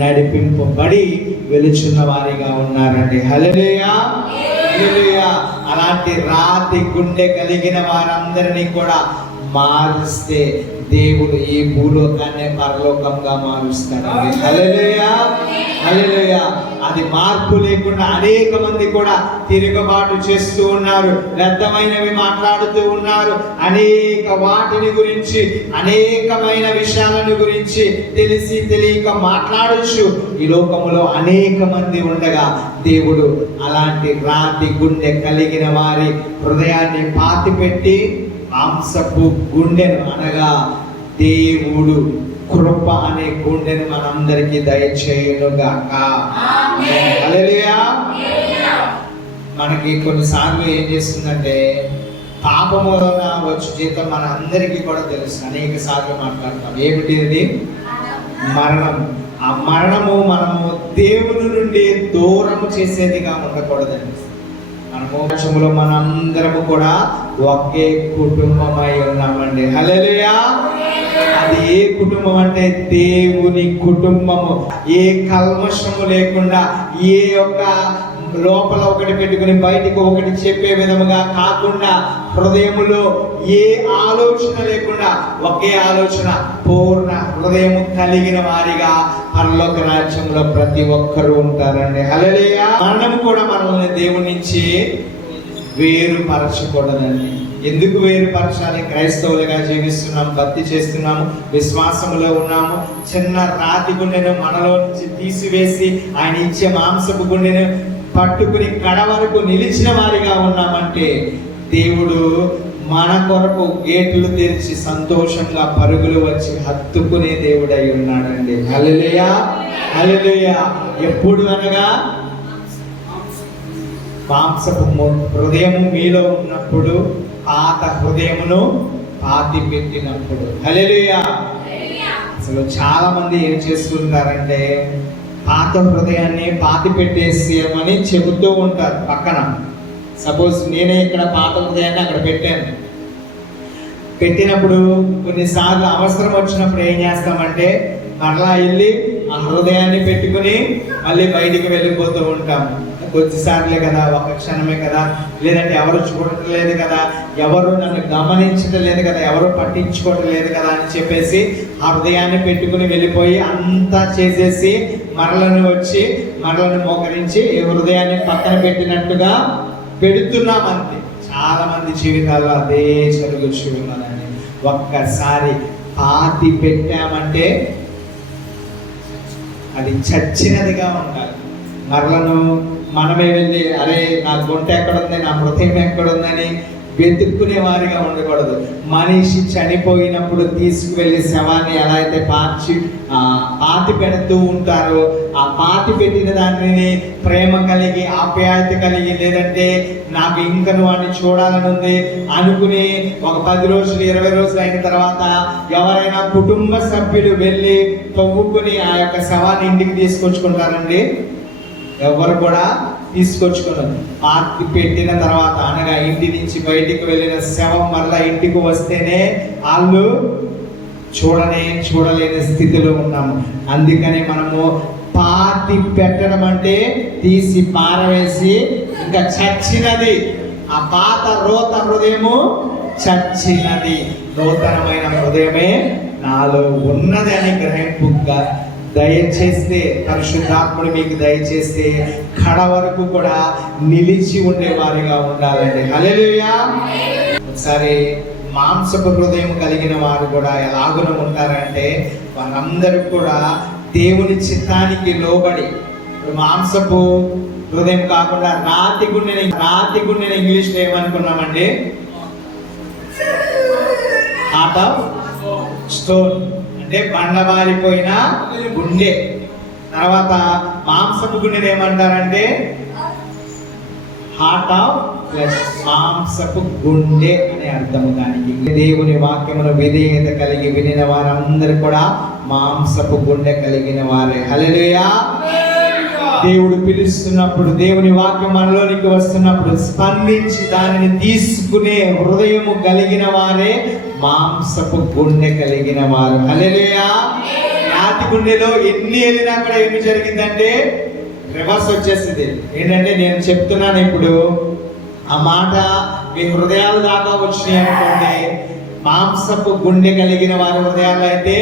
నడిపింపబడి వెలుచున్న వారిగా ఉన్నారండి. హల్లెలూయా, హల్లెలూయా. అలాంటి రాతి గుండె కలిగిన వారందరినీ కూడా మారుస్తే దేవుడు ఈ భూలోకాన్ని పరలోకంగా మారుస్తాడండి. హల్లెలూయా, హల్లెలూయా. అది మార్పు లేకుండా అనేక మంది కూడా తిరుగుబాటు చేస్తూ ఉన్నారు, వ్యర్థమైనవి మాట్లాడుతూ ఉన్నారు. అనేక వాటిని గురించి, అనేకమైన విషయాలను గురించి తెలిసి తెలియక మాట్లాడచ్చు. ఈ లోకములో అనేక మంది ఉండగా దేవుడు అలాంటి రాతి గుండె కలిగిన వారి హృదయాన్ని పాతిపెట్టి మాంసపు గుండెను అనగా దేవుడు కృప అనే గుండెను మనందరికీ దయచేయునుగాక. హల్లెలూయా. మనకి కొన్నిసార్లు ఏం చేస్తుందంటే పాపం వలన వచ్చు జీతం మన అందరికీ కూడా తెలుసు. అనేక సార్లు మాట్లాడతాం. ఏమిటి అది? మరణం. ఆ మరణము మనము దేవుని నుండి దూరము చేసేదిగా ఉండకూడదండి. మోక్షములో మనందరము కూడా ఒకే కుటుంబమై ఉన్నామండి. హల్లెలూయా. అది ఏ కుటుంబం అంటే దేవుని కుటుంబము. ఏ కల్మషము లేకుండా, ఏ యొక్క లోపల ఒకటి పెట్టుకుని బయటికి ఒకటి చెప్పే విధముగా కాకుండా, హృదయములో ఏ ఆలోచన లేకుండా ఒకే ఆలోచన, పూర్ణ హృదయము కలిగిన వారిగా పరలోక రాజ్యంలో ప్రతి ఒక్కరూ ఉంటారండి. హల్లెలూయా. మరణము కూడా మనల్ని దేవుని నుంచి వేరుపరచకూడదండి. ఎందుకు వేరుపరచాలి? క్రైస్తవులుగా జీవిస్తున్నాం, భక్తి చేస్తున్నాము, విశ్వాసములో ఉన్నాము. చిన్న రాతి గుండెను మనలో నుంచి తీసివేసి ఆయన ఇచ్చే మాంసపు గుండెను పట్టుకుని కడ వరకు నిలిచిన వారిగా ఉన్నామంటే దేవుడు మన కొరకు గేట్లు తెరిచి సంతోషంగా పరుగులు వచ్చి హత్తుకునే దేవుడై ఉన్నాడండి. హల్లెలూయా, హల్లెలూయా. ఎప్పుడు అనగా మాంసపు హృదయము మీలో ఉన్నప్పుడు, పాత హృదయమును పాతి పెట్టినప్పుడు. హల్లెలూయా. అసలు చాలా మంది ఏం చేస్తుంటారంటే పాత హృదయాన్ని పాతి పెట్టేసేయమని చెబుతూ ఉంటారు పక్కన. సపోజ్ నేనే ఇక్కడ పాత హృదయాన్ని అక్కడ పెట్టినప్పుడు కొన్నిసార్లు అవసరం వచ్చినప్పుడు ఏం చేస్తామంటే మరలా వెళ్ళి ఆ హృదయాన్ని పెట్టుకుని మళ్ళీ బయటికి వెళ్ళిపోతూ ఉంటాము. కొద్దిసార్లే కదా, ఒక క్షణమే కదా, లేదంటే ఎవరు చూడటం లేదు కదా, ఎవరు నన్ను గమనించడం లేదు కదా, ఎవరు పట్టించుకోవటం లేదు కదా అని చెప్పేసి ఆ హృదయాన్ని పెట్టుకుని వెళ్ళిపోయి అంతా చేసేసి మరలను వచ్చి మరలను మోకరించి ఈ హృదయాన్ని పక్కన పెట్టినట్టుగా పెడుతున్నాం అంతే. చాలా మంది జీవితాల్లో అదే జరుగుతూ ఉన్నదండి. ఒక్కసారి పాతి పెట్టామంటే అది చచ్చినదిగా ఉండాలి. మరలను మనమే వెళ్ళి అరే నా గుంట ఎక్కడుంది, నా హృదయం ఎక్కడుందని వెతుక్కునే వారిగా ఉండకూడదు. మనిషి చనిపోయినప్పుడు తీసుకువెళ్ళి శవాన్ని ఎలా అయితే పాతి పెడుతూ ఉంటారో, ఆ పాతి పెట్టిన దానిని ప్రేమ కలిగి, ఆప్యాయత కలిగి, లేదంటే నాకు ఇంకా వాడిని చూడాలని ఉంది అనుకుని ఒక 10 రోజులు 20 రోజులు అయిన తర్వాత ఎవరైనా కుటుంబ సభ్యులు వెళ్ళి తవ్వుకుని ఆ యొక్క శవాన్ని ఇంటికి తీసుకొచ్చుకుంటారండి? ఎవరు కూడా తీసుకొచ్చుకున్నారు. పాతి పెట్టిన తర్వాత అనగా ఇంటి నుంచి బయటికి వెళ్ళిన శవం మళ్ళా ఇంటికి వస్తేనే వాళ్ళు చూడలేని స్థితిలో ఉన్నాము. అందుకని మనము పాతి పెట్టడం అంటే తీసి పారవేసి ఇంకా చచ్చినది. ఆ పాత రోత హృదయము చచ్చినది, నూతనమైన హృదయమే నాలో ఉన్నది అని గ్రహింపుగా దయచేస్తే, పరిశుద్ధాత్ముడు మీకు దయచేస్తే కడ వరకు కూడా నిలిచి ఉండేవారిగా ఉండాలండి. హల్లెలూయా. ఒకసారి మాంసపు హృదయం కలిగిన వారు కూడా ఎలాగున ఉంటారంటే వారందరూ కూడా దేవుని చిత్తానికి లోబడి, ఇప్పుడు మాంసపు హృదయం కాకుండా రాతి గుండెని ఇంగ్లీష్లో ఏమనుకున్నామండి? హార్ట్ ఆఫ్ స్టోన్ అంటే బండబారిపోయిన గుండె. తర్వాత మాంసపు గుండెని ఏమంటారంటే హార్ట్ ఆఫ్ ఫ్లెష్, మాంసపు గుండె అనే అర్థము దానికి. దేవుని వాక్యమును విధేయత కలిగి వినిన వారందరూ కూడా మాంసపు గుండె కలిగిన వారే. హల్లెలూయా. దేవుడు పిలుస్తున్నప్పుడు, దేవుని వాక్యం మనలోనికి వస్తున్నప్పుడు స్పందించి దానిని తీసుకునే హృదయము కలిగిన వారే మాంసపు గుండె కలిగిన వారు. హల్లెలూయా. రాతి గుండెలో ఎన్ని వెళ్ళినా కూడా ఏమి జరిగిందంటే రివర్స్ వచ్చేసింది. ఏంటంటే నేను చెప్తున్నాను ఇప్పుడు, ఆ మాట మీ హృదయాలు దాకా వచ్చినాయి అనుకోండి, మాంసపు గుండె కలిగిన వారి హృదయాలు అయితే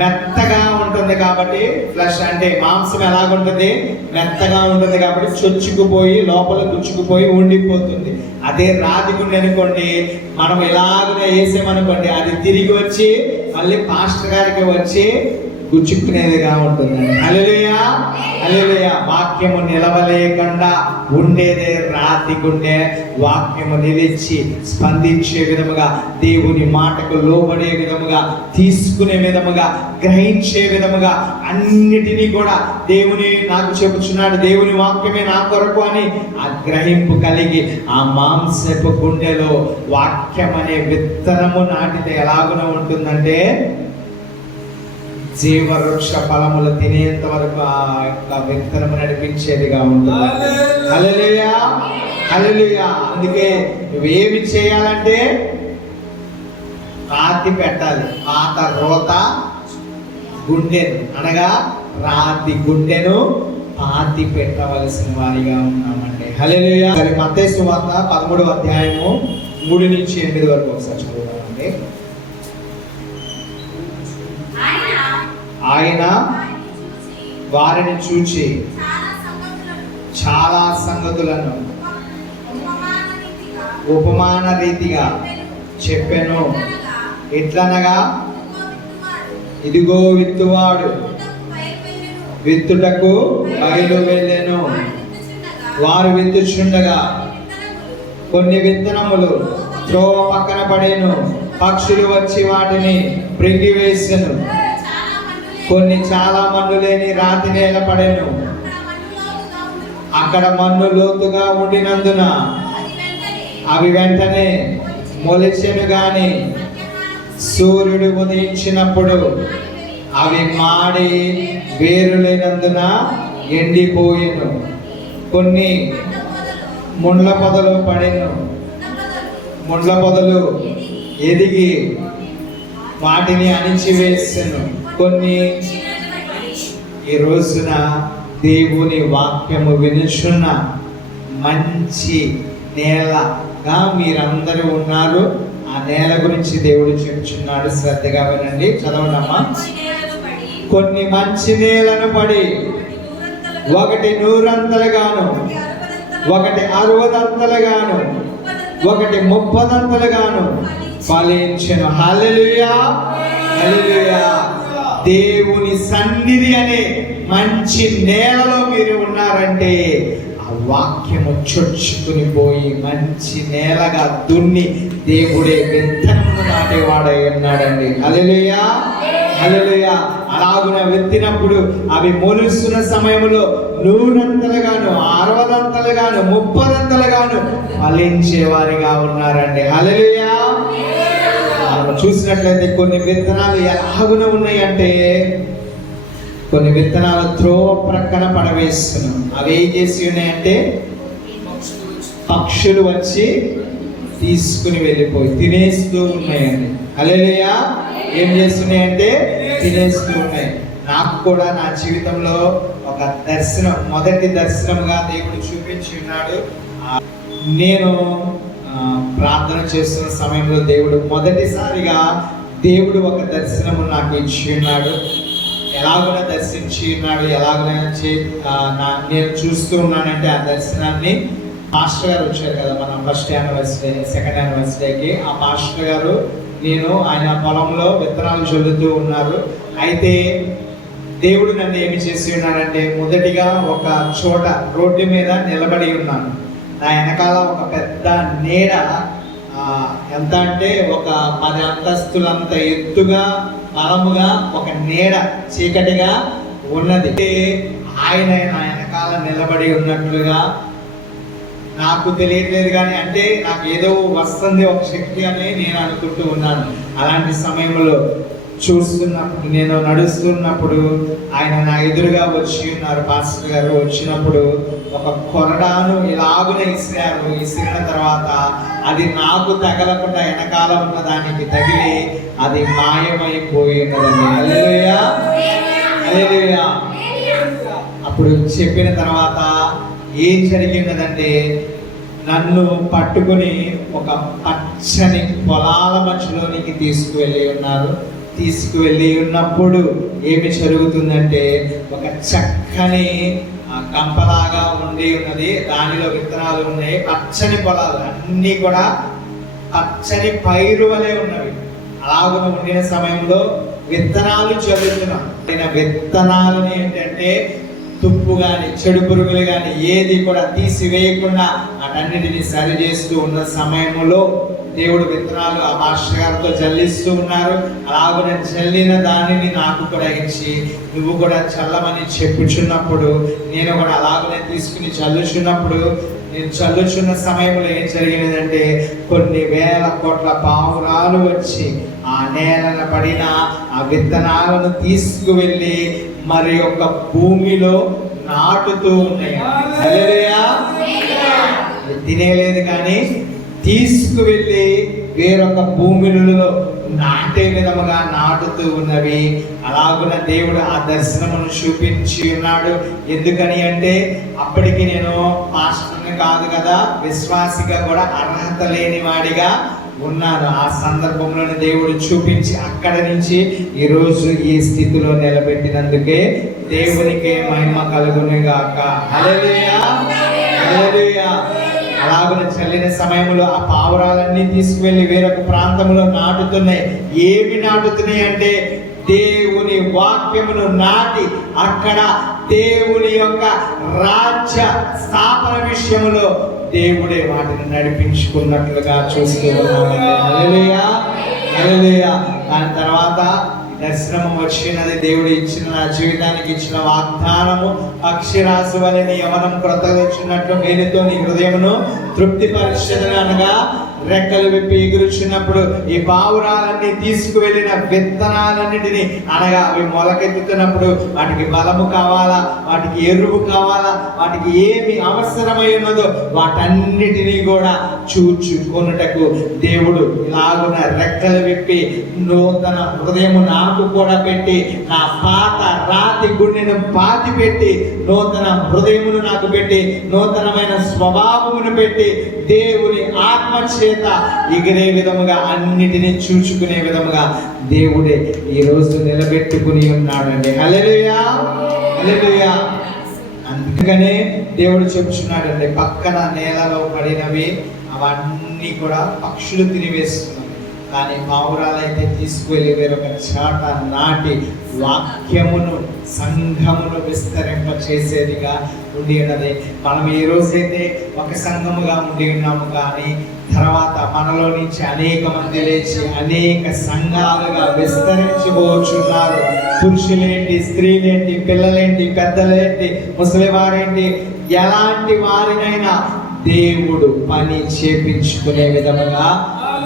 మెత్తగా ఉంటుంది. కాబట్టి ఫ్లష్ అంటే మాంసం ఎలాగుంటుంది, మెత్తగా ఉంటుంది కాబట్టి చొచ్చుకుపోయి లోపల గుచ్చుకుపోయి ఉండిపోతుంది. అదే రాతి గుండె అనుకోండి, మనం ఎలాగనే వేసామనుకోండి, అది తిరిగి వచ్చి మళ్ళీ పాస్టర్ గారికి వచ్చి గుచ్చుకునేదిగా ఉంటుంది. హల్లెలూయా, హల్లెలూయా. వాక్యము నిలవలేకుండా ఉండేదే రాతి గుండె. వాక్యము నిలిచి స్పందించే విధముగా, దేవుని మాటకు లోబడే విధముగా, తీసుకునే విధముగా, గ్రహించే విధముగా, అన్నిటినీ కూడా దేవుని నాకు చెప్పుచున్నాడు, దేవుని వాక్యమే నా కొరకు అని ఆ గ్రహింపు కలిగి ఆ మాంసపు గుండెలో వాక్యం అనే విత్తనము నాటితే ఎలాగున ఉంటుందంటే జీవవృక్ష ఫలములు తినేంత వరకు ఆ యొక్క విత్తనము నడిపించేదిగా ఉంటుంది. హల్లెలూయా, హల్లెలూయా. అందుకే నువ్వేమి చేయాలంటే రాతి పెట్టాలి. పాత రోత గుండెను అనగా రాతి గుండెను పాతి పెట్టవలసిన వారిగా ఉన్నామండి. హల్లెలూయా. సరే, మత్తయి సువార్త 13వ అధ్యాయము 3 నుంచి 8 వరకు ఒకసారి చదువుతామండి. ఆయన వారిని చూచి చాలా సంగతులను ఉపమాన రీతిగా చెప్పెను. ఎట్లనగా, ఇదిగో విత్తువాడు విత్తుటకు బయలు వెళ్ళెను. వారు విత్తుచుండగా కొన్ని విత్తనములు త్రోవ పక్కన పడెను. పక్షులు వచ్చి వాటిని మృంగివేసెను. కొన్ని చాలా మన్ను లేని రాతి నేల పడెను. అక్కడ మన్ను లోతుగా ఉండినందున అవి వెంటనే మొలిచెను. గాని సూర్యుడు ఉదయించినప్పుడు అవి మాడి వేరులేనందున ఎండిపోయెను. కొన్ని ముండ్ల పొదలు పడెను. ముండ్ల పొదలు ఎదిగి వాటిని అణిచివేసెను. కొన్ని ఈ రోజున దేవుని వాక్యము వినుచున్న మంచి నేలగా మీరందరూ ఉన్నారు. ఆ నేల గురించి దేవుడు చెప్తున్నాడు. శ్రద్ధగా వినండి, చదవనమ్మా. కొన్ని మంచి నేలను పడి ఒకటి 100 ఒకటి 60 ఒకటి 30 ఫలించెను. హల్లెలూయా, హల్లెలూయా. దేవుని సన్నిధి అనే మంచి నేలలో మీరు ఉన్నారంటే ఆ వాక్యము చొచ్చుకుని పోయి మంచి నేలగా దున్ని దేవుడే విత్తనము నాటేవాడై ఉన్నాడండి. హల్లెలూయా, హల్లెలూయా. అలాగున విత్తినప్పుడు అవి మొలుస్తున్న సమయంలో 100 60 30 ఫలించే వారిగా ఉన్నారండి. హల్లెలూయా. చూసినట్లయితే కొన్ని విత్తనాలు ఎలాగున ఉన్నాయి అంటే, కొన్ని విత్తనాలు త్రోవ ప్రక్కన పడవేస్తున్నాం. అవి ఏం చేసి ఉన్నాయంటే పక్షులు వచ్చి తీసుకుని వెళ్ళిపోయి తినేస్తూ ఉన్నాయండి. హల్లెలూయా. ఏం చేస్తున్నాయంటే తినేస్తూ ఉన్నాయి. నాకు కూడా నా జీవితంలో ఒక దర్శనం, మొదటి దర్శనంగా దేవుడు చూపించి ఉన్నాడు. నేను ప్రార్థన చేస్తున్న సమయంలో దేవుడు మొదటిసారిగా దేవుడు ఒక దర్శనము నాకు ఇచ్చి ఉన్నాడు. ఎలాగో దర్శించి ఉన్నాడు, నేను చూస్తూ ఉన్నానంటే ఆ దర్శనాన్ని మాస్టర్ గారు వచ్చారు కదా, మన ఫస్ట్ యానివర్సరీ సెకండ్ యానివర్సరీకి. ఆ మాస్టర్ గారు ఆయన పొలంలో విత్తనాలు చల్లుతూ ఉన్నారు. అయితే దేవుడు నన్ను ఏమి చేసి ఉన్నాడంటే, మొదటిగా ఒక చోట రోడ్డు మీద నిలబడి ఉన్నాను. నా వెనకాల ఒక పెద్ద నీడ ఎంత అంటే ఒక 10 అంతస్తులంత ఎత్తుగా బలముగా ఒక నీడ చీకటిగా ఉన్నది. ఆయన నా వెనకాల నిలబడి ఉన్నట్లుగా నాకు తెలియట్లేదు, కానీ అంటే నాకు ఏదో వస్తుంది ఒక శక్తి అని నేను అనుకుంటూ ఉన్నాను. అలాంటి సమయంలో చూస్తున్నప్పుడు, నేను నడుస్తున్నప్పుడు ఆయన నా ఎదురుగా వచ్చి ఉన్నారు. పాస్టర్ గారు వచ్చినప్పుడు ఒక కొరడాను ఇలాగునే ఇసిరారు. ఇసిరిన తర్వాత అది నాకు తగలకుండా వెనకాల ఉన్న దానికి తగిలి అది మాయమైపోయి ఉన్నదండి. హల్లెలూయా, హల్లెలూయా. అప్పుడు చెప్పిన తర్వాత ఏం జరిగినదంటే, నన్ను పట్టుకుని ఒక పచ్చని పొలాల మధ్యలోనికి తీసుకువెళ్ళి ఉన్నప్పుడు ఏమి జరుగుతుందంటే, ఒక చక్కని కంపలాగా ఉండి ఉన్నది, దానిలో విత్తనాలు ఉన్నాయి. పచ్చని పొలాలు అన్నీ కూడా పచ్చని పైరు వలె ఉన్నవి. అలాగున ఉండిన సమయంలో విత్తనాలు చదువుతున్నాం. విత్తనాలని ఏంటంటే తుప్పు కానీ చెడు పురుగులు కానీ ఏది కూడా తీసివేయకుండా వాటన్నిటిని సరి చేస్తూ ఉన్న సమయంలో దేవుడు విత్తనాలు ఆ మాస్టర్ గారితో చల్లిస్తూ ఉన్నారు. అలాగ నేను చల్లిన దానిని నాకు కూడా ఇచ్చి నువ్వు కూడా చల్లమని చెప్పుచున్నప్పుడు నేను కూడా అలాగనే తీసుకుని చల్లుచున్నప్పుడు, నేను చల్లుచున్న సమయంలో ఏం జరిగినదంటే, కొన్ని వేల కోట్ల పావురాలు వచ్చి ఆ నేలను పడిన ఆ విత్తనాలను తీసుకువెళ్ళి మరి యొక్క భూమిలో నాటుతూ ఉన్నాయి. హల్లెలూయా. తినేలేదు కానీ తీసుకువెళ్ళి వేరొక భూమిలో నాటే విధముగా నాటుతూ ఉన్నవి. అలాగున దేవుడు ఆ దర్శనమును చూపించి ఉన్నాడు. ఎందుకని అంటే, అప్పటికి నేను పాస్టర్ని కాదు కదా, విశ్వాసిగా కూడా అర్హత లేని వాడిగా ఉన్నాను. ఆ సందర్భంలోనే దేవుడు చూపించి అక్కడ నుంచి ఈరోజు ఈ స్థితిలో నిలబెట్టినందుకే దేవునికే మహిమ కలుగును గాక. హల్లెలూయా, హల్లెలూయా. అలాగున చల్లిన సమయంలో ఆ పావురాలన్నీ తీసుకువెళ్ళి వేరొక ప్రాంతంలో నాటుతున్నాయి. ఏమి నాటుతున్నాయి అంటే, దేవుని వాక్యమును నాటి అక్కడ దేవుని యొక్క రాజ్య స్థాపన విషయంలో దేవుడే వాటిని నడిపించుకున్నట్లుగా చూస్తూ ఉన్నామండి. హల్లెలూయా, హల్లెలూయా. దాని తర్వాత దర్శనము వచ్చినది. దేవుడు ఇచ్చిన నా జీవితానికి ఇచ్చిన వాగ్దానము, అక్షరాసు వలె నీ యవనం క్రొత్తగొచ్చినట్లు నేనుతో నీ హృదయమును తృప్తిపరిచెదను అనగా, రెక్కలు విప్పి ఎగురుచున్నప్పుడు ఈ పావురాలన్నీ తీసుకువెళ్ళిన విత్తనాలన్నిటినీ, అనగా అవి మొలకెత్తుతున్నప్పుడు వాటికి బలము కావాలా, వాటికి ఎరువు కావాలా, వాటికి ఏమి అవసరమై ఉన్నదో వాటన్నిటినీ కూడా చూచుకొనుటకు దేవుడు ఇలాగున రెక్కలు విప్పి నూతన హృదయము నాకు కూడా పెట్టి, నా పాత రాతి గుండెను పాతి పెట్టి నూతన హృదయమును నాకు పెట్టి, నూతనమైన స్వభావమును పెట్టి, దేవుని ఆత్మ చేత ఎగిరే విధముగా అన్నిటినీ చూచుకునే విధముగా దేవుడే ఈ రోజు నిలబెట్టుకుని ఉన్నాడండి. హల్లెలూయా, హల్లెలూయా. అందుకనే దేవుడు చెప్తున్నాడండి, పక్కన నేలలో పడినవి అవన్నీ కూడా పక్షులు తినివేస్తున్నాయి, కానీ పావురాలైతే తీసుకువెళ్ళి వేరొక చాట నాటి వాక్యమును సంఘమును విస్తరింప చేసేదిగా ఉండి ఉన్నది. మనం ఈ రోజైతే ఒక సంఘముగా ఉండి ఉన్నాము, కానీ తర్వాత మనలో నుంచి అనేక మంది లేచి అనేక సంఘాలుగా విస్తరించిపోతున్నారు. పురుషులేంటి, స్త్రీలేంటి, పిల్లలేంటి, పెద్దలేంటి, ముసలివారేంటి, ఎలాంటి వారినైనా దేవుడు పని చేపించుకునే విధముగా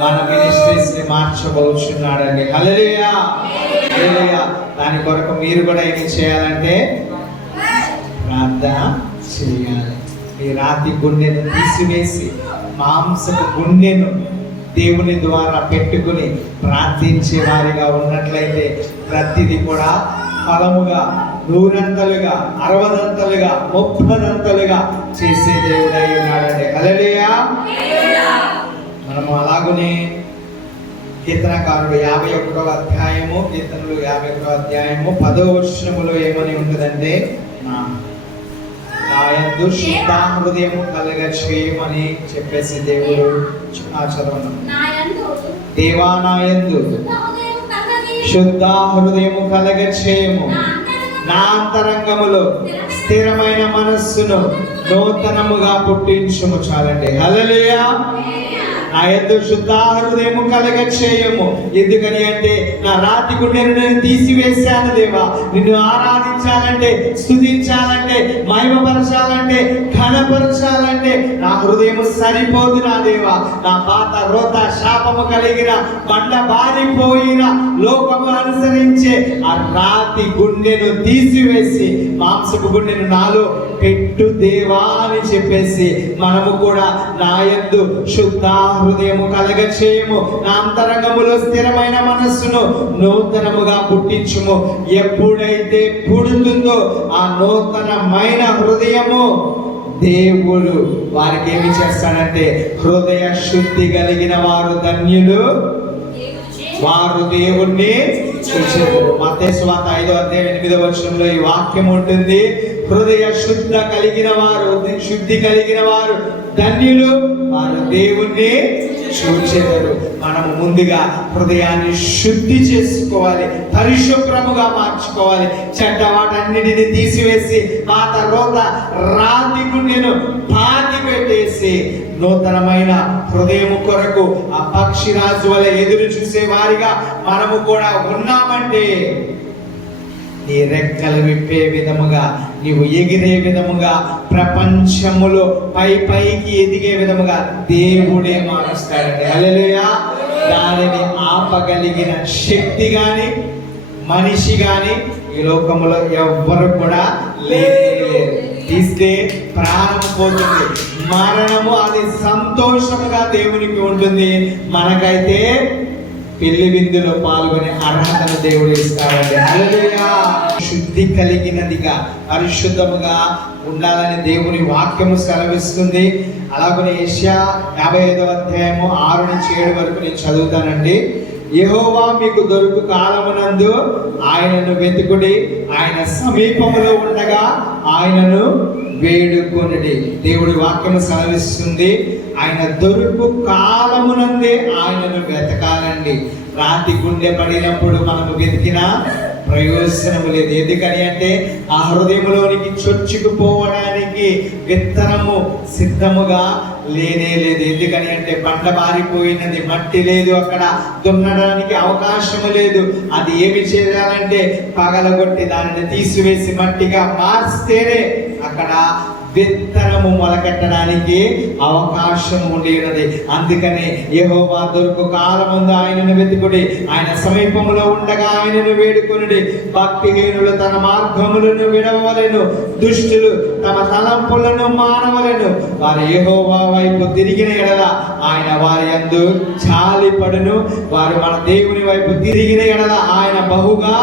మన మినిస్ట్రీస్ ని మార్చబోచున్నాడండి. హల్లెలూయా, హల్లెలూయా. దాని కొరకు మీరు కూడా ఏమి చేయాలంటే ప్రార్థన చేయాలి. మీ రాతి గుండెను తీసివేసి మాంసపు గుండెను దేవుని ద్వారా పెట్టుకుని ప్రార్థించే వారిగా ఉన్నట్లయితే ప్రతిదీ కూడా ఫలముగా 100 60 30 చేసే దేవుడై ఉన్నాడండి. హల్లెలూయా. మనము అలాగనే కీర్తనకారుడు 51వ అధ్యాయము, కీర్తనలు 51వ అధ్యాయము 10వ వచనములో ఏమని ఉంటుందంటే, నా యందు శుద్ధ హృదయము కలగ చేయమని చెప్పేసి దేవుడు చదవను. దేవా నా యందు శుద్ధ హృదయము కలగ చేయము, నా అంతరంగములో స్థిరమైన మనస్సును నూతనముగా పుట్టించుము. చాలండి. హల్లెలూయా. నా యందు శుద్ధ హృదయము కలగ చేయము. ఎందుకని అంటే నా రాతి గుండెను నేను తీసివేశాను దేవా. నిన్ను ఆరాధించాలంటే, స్తుతించాలంటే, మహిమపరచాలంటే, ఘనపరచాలంటే నా హృదయము సరిపోదు నా దేవా. నా పాత రోత శాపము కలిగిన బండ బారిపోయిన లోకము అనుసరించే ఆ రాతి గుండెను తీసివేసి మాంసపు గుండెను నాలో పెట్టు దేవా అని చెప్పేసి మనము కూడా నా యందు శుద్ధ హృదయము కలగ చేయము. నా అంతరంగములో స్థిరమైన మనస్సును నూతనముగా పుట్టించుము. ఎప్పుడైతే పుడుతుందో ఆ నూతనమైన హృదయము దేవుడు వారికి ఏమి చేస్తాడంటే, హృదయ శుద్ధి కలిగిన వారు ధన్యులు, వారు దేవుణ్ణి చూచెదరు. మత్తయి సువార్త 5వ అధ్యాయం 8వ వచనంలో ఈ వాక్యం ఉంటుంది. హృదయ శుద్ధి కలిగిన వారు ధన్యులు, వారు దేవుణ్ణి చూచెదరు. మనము ముందుగా హృదయాన్ని శుద్ధి చేసుకోవాలి, పరిశుభ్రముగా మార్చుకోవాలి. చెడ్డ వాటన్నిటిని తీసివేసి పాత రోత రాతి గుండెను పాతి పెట్టేసి నూతనమైన హృదయము కొరకు ఆ పక్షిరాజు వలె ఎదురు చూసే వారిగా మనము కూడా ఉన్నామంటే, నీ రెక్కలు విప్పే విధముగా, నీవు ఎగిరే విధముగా, ప్రపంచములో పైకి ఎదిగే విధముగా దేవుడే మారుస్తాడండి. హల్లెలూయా. దానిని ఆపగలిగిన శక్తి గాని మనిషి గాని ఈ లోకములో ఎవ్వరు కూడా లేదు. తీస్తే ప్రాణం పోతుంది, మరణము అది సంతోషముగా దేవునికి ఉంటుంది. మనకైతే పెళ్లి విందులో పాల్గొనే అర్హతను దేవుడు ఇస్తాడండి. హల్లెలూయా. శుద్ధి కలిగినదిగా, పరిశుద్ధముగా ఉండాలని దేవుని వాక్యము సెలవిస్తుంది. అలాగనే యెషయా 55వ అధ్యాయము 6 నుంచి 7 వరకు నేను చదువుతానండి. యెహోవా మీకు దొరుకు కాలమునందు ఆయనను వెతుకుడి, ఆయన సమీపములో ఉండగా ఆయనను వేడుకొనుడి. దేవుడి వాక్యము సెలవిస్తుంది. ఆయన దొరుకు కాలమునందే ఆయనను వెతకాలండి. రాతి గుండె పడినప్పుడు మనము వెతికినా ప్రయోజనము లేదు. ఎందుకని అంటే ఆ హృదయంలోనికి చొచ్చుకుపోవడానికి విత్తనము సిద్ధముగా లేనే లేదు. ఎందుకని అంటే బండ బారిపోయినది, మట్టి లేదు, అక్కడ దున్నడానికి అవకాశము లేదు. అది ఏమి చేయాలంటే పగలగొట్టి దానిని తీసివేసి మట్టిగా మార్స్తేనే అక్కడ విత్తనము మొలకెట్టడానికి అవకాశం ఉండేది. అందుకనే యెహోవా దొరుకు కాలముందు ఆయనను వెతుకుడి, ఆయన సమీపంలో ఉండగా ఆయనను వేడుకొనుడి. భక్తిహీనులు తన మార్గములను విడవలెను, దుష్టులు తమ తలంపులను మానవలెను. వారు యెహోవా వైపు తిరిగిన ఎడల ఆయన వారి యందు జాలిపడును. వారు మన దేవుని వైపు తిరిగిన ఎడల ఆయన బహుగా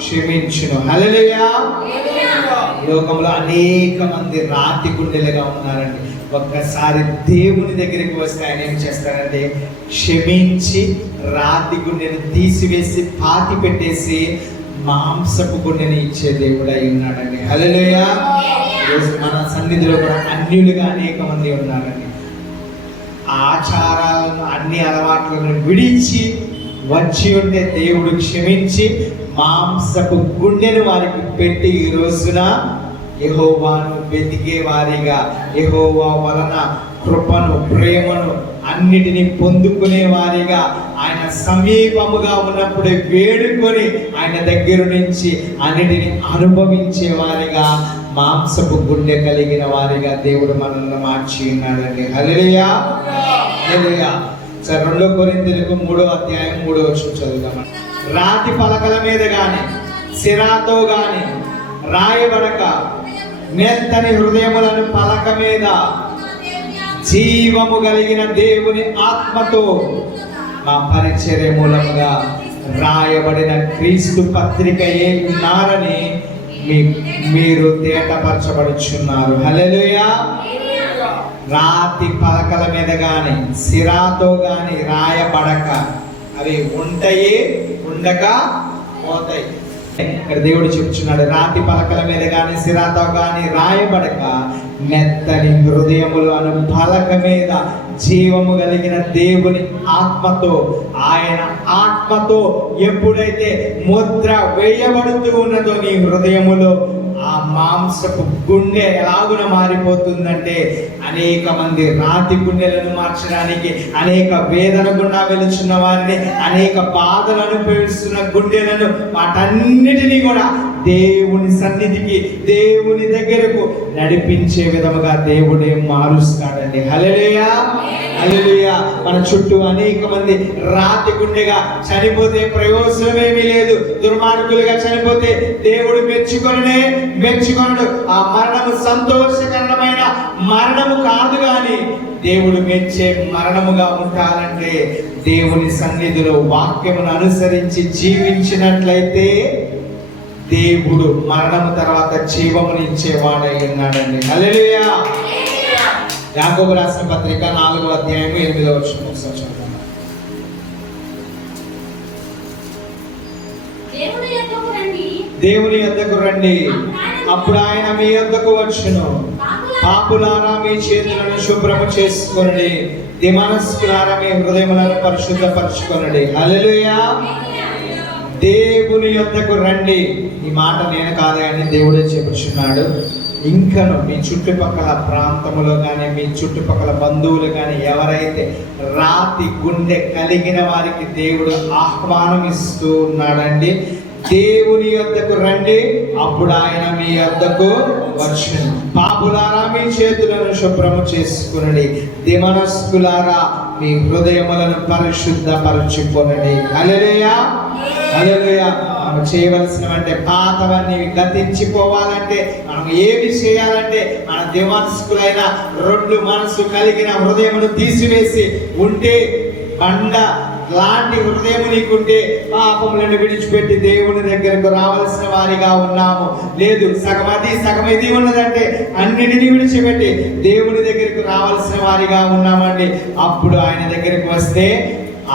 క్షమించును. హల్లెలూయా. లోకంలో అనేక మంది రాతి గుండెలుగా ఉన్నారండి. ఒక్కసారి దేవుని దగ్గరికి వస్తే ఆయన ఏం చేస్తారంటే, క్షమించి రాతి గుండెను తీసివేసి పాతి పెట్టేసి మాంసపు గుండెని ఇచ్చే దేవుడు అయి ఉన్నాడండి. హల్లెలూయా. ఈరోజు మన సన్నిధిలో కూడా అన్యులుగా అనేక మంది ఉన్నారండి. ఆచారాలను, అన్ని అలవాట్లను విడిచి వచ్చి ఉంటే దేవుడు క్షమించి మాంసపు గుండెను వారికి పెట్టి ఈ రోజున యెహోవాను వెతికే వారిగా, యెహోవా వలన కృపను, ప్రేమను అన్నిటినీ పొందుకునే వారిగా, ఆయన సమీపముగా ఉన్నప్పుడే వేడుకొని ఆయన దగ్గర నుంచి అన్నిటిని అనుభవించే వారిగా, మాంసపు గుండె కలిగిన వారిగా దేవుడు మనల్ని మార్చి ఉన్నాడండి. హల్లెలూయా. హల్లెలూయా. 2 కొరింథీయులకు 3వ అధ్యాయం 3వ వచనం చదువుదాం. రాతి పలకల మీద గాని సిరాతో గాని రాయబడక మెత్తని హృదయములను పలక మీద జీవము కలిగిన దేవుని ఆత్మతో మా పరిచర్య మూలముగా రాయబడిన క్రీస్తు పత్రికయే ఉన్నారని మీరు తేటపరచబడుచున్నారు. హల్లెలూయా. రాతి పలకల మీద గాని సిరాతో గాని రాయబడక, అవి ఉంటాయి, ఉండక పోతాయి. ఇక్కడ దేవుడు చెప్తున్నాడు, రాతి పలకల మీద గాని సిరాతో గాని రాయబడక మెత్తని హృదయములు అను పలక మీద జీవము కలిగిన దేవుని ఆత్మతో, ఆయన ఆత్మతో ఎప్పుడైతే ముద్ర వేయబడుతూ ఉన్నదో నీ హృదయములో, ఆ మాంసపు గుండె ఎలాగున మారిపోతుందంటే అనేక మంది రాతి గుండెలను మార్చడానికి, అనేక వేదన గుండా వెలుచున్న వారిని, అనేక బాధలు అనుభవిస్తున్న గుండెలను, వాటన్నిటినీ కూడా దేవుని సన్నిధికి, దేవుని దగ్గరకు నడిపించే విధముగా దేవుడే మారుస్తాడండి. హల్లెలూయా, హల్లెలూయా. మన చుట్టూ అనేక మంది రాతి గుండెగా చనిపోతే ప్రయోజనమేమీ లేదు. దుర్మార్గులుగా చనిపోతే దేవుడు మెచ్చుకొనడు. ఆ మరణము సంతోషకరమైన మరణము కాదు, కానీ దేవుడు మెచ్చే మరణముగా ఉండాలంటే దేవుని సన్నిధిలో వాక్యమును అనుసరించి జీవించినట్లయితే దేవుడు మరణము తర్వాత జీవమును ఇచ్చేవాడై ఉన్నాడండి. హల్లెలూయా. యాకోబు రాసిన పత్రిక 4వ అధ్యాయం 8వ వచనం చదువుతాం. దేవుని యొద్దకు రండి, అప్పుడు ఆయన మీ యొద్దకు వచ్చును. పాపులారా మీ చేతులను శుభ్రము చేసుకొనండి, దిమనస్కులారా మీ హృదయములను పరిశుద్ధపరచుకొనండి. హల్లెలూయా. దేవుని యొద్దకు రండి. ఈ మాట నేను కాదే అని దేవుడే చెప్పుచున్నాడు. ఇంకను మీ చుట్టుపక్కల ప్రాంతంలో కానీ, మీ చుట్టుపక్కల బంధువులు కానీ ఎవరైతే రాతి గుండె కలిగిన వారికి దేవుడు ఆహ్వానం ఇస్తూ ఉన్నాడండి. దేవుని యొద్దకు రండి, అప్పుడు ఆయన మీ యొద్దకు వచ్చును. పాపులారా మీ చేతులను శుభ్రము చేసుకునండి, దిమనస్కులారా మీ హృదయములను పరిశుద్ధపరచుకొనండి. హల్లెలూయా, హల్లెలూయా. మనం చేయవలసినవంటే పాతవన్నీ గతించిపోవాలంటే మనం ఏమి చేయాలంటే మన దిమనస్కులైన రెండు మనసు కలిగిన హృదయమును తీసివేసి ఉంటే, బండ లాంటి హృదయం నీకుంటే పాపములను విడిచిపెట్టి దేవుని దగ్గరకు రావాల్సిన వారిగా ఉన్నాము. లేదు సగం అది సగం ఇది ఉన్నదంటే అన్నిటినీ విడిచిపెట్టి దేవుని దగ్గరకు రావాల్సిన వారిగా ఉన్నామండి. అప్పుడు ఆయన దగ్గరకు వస్తే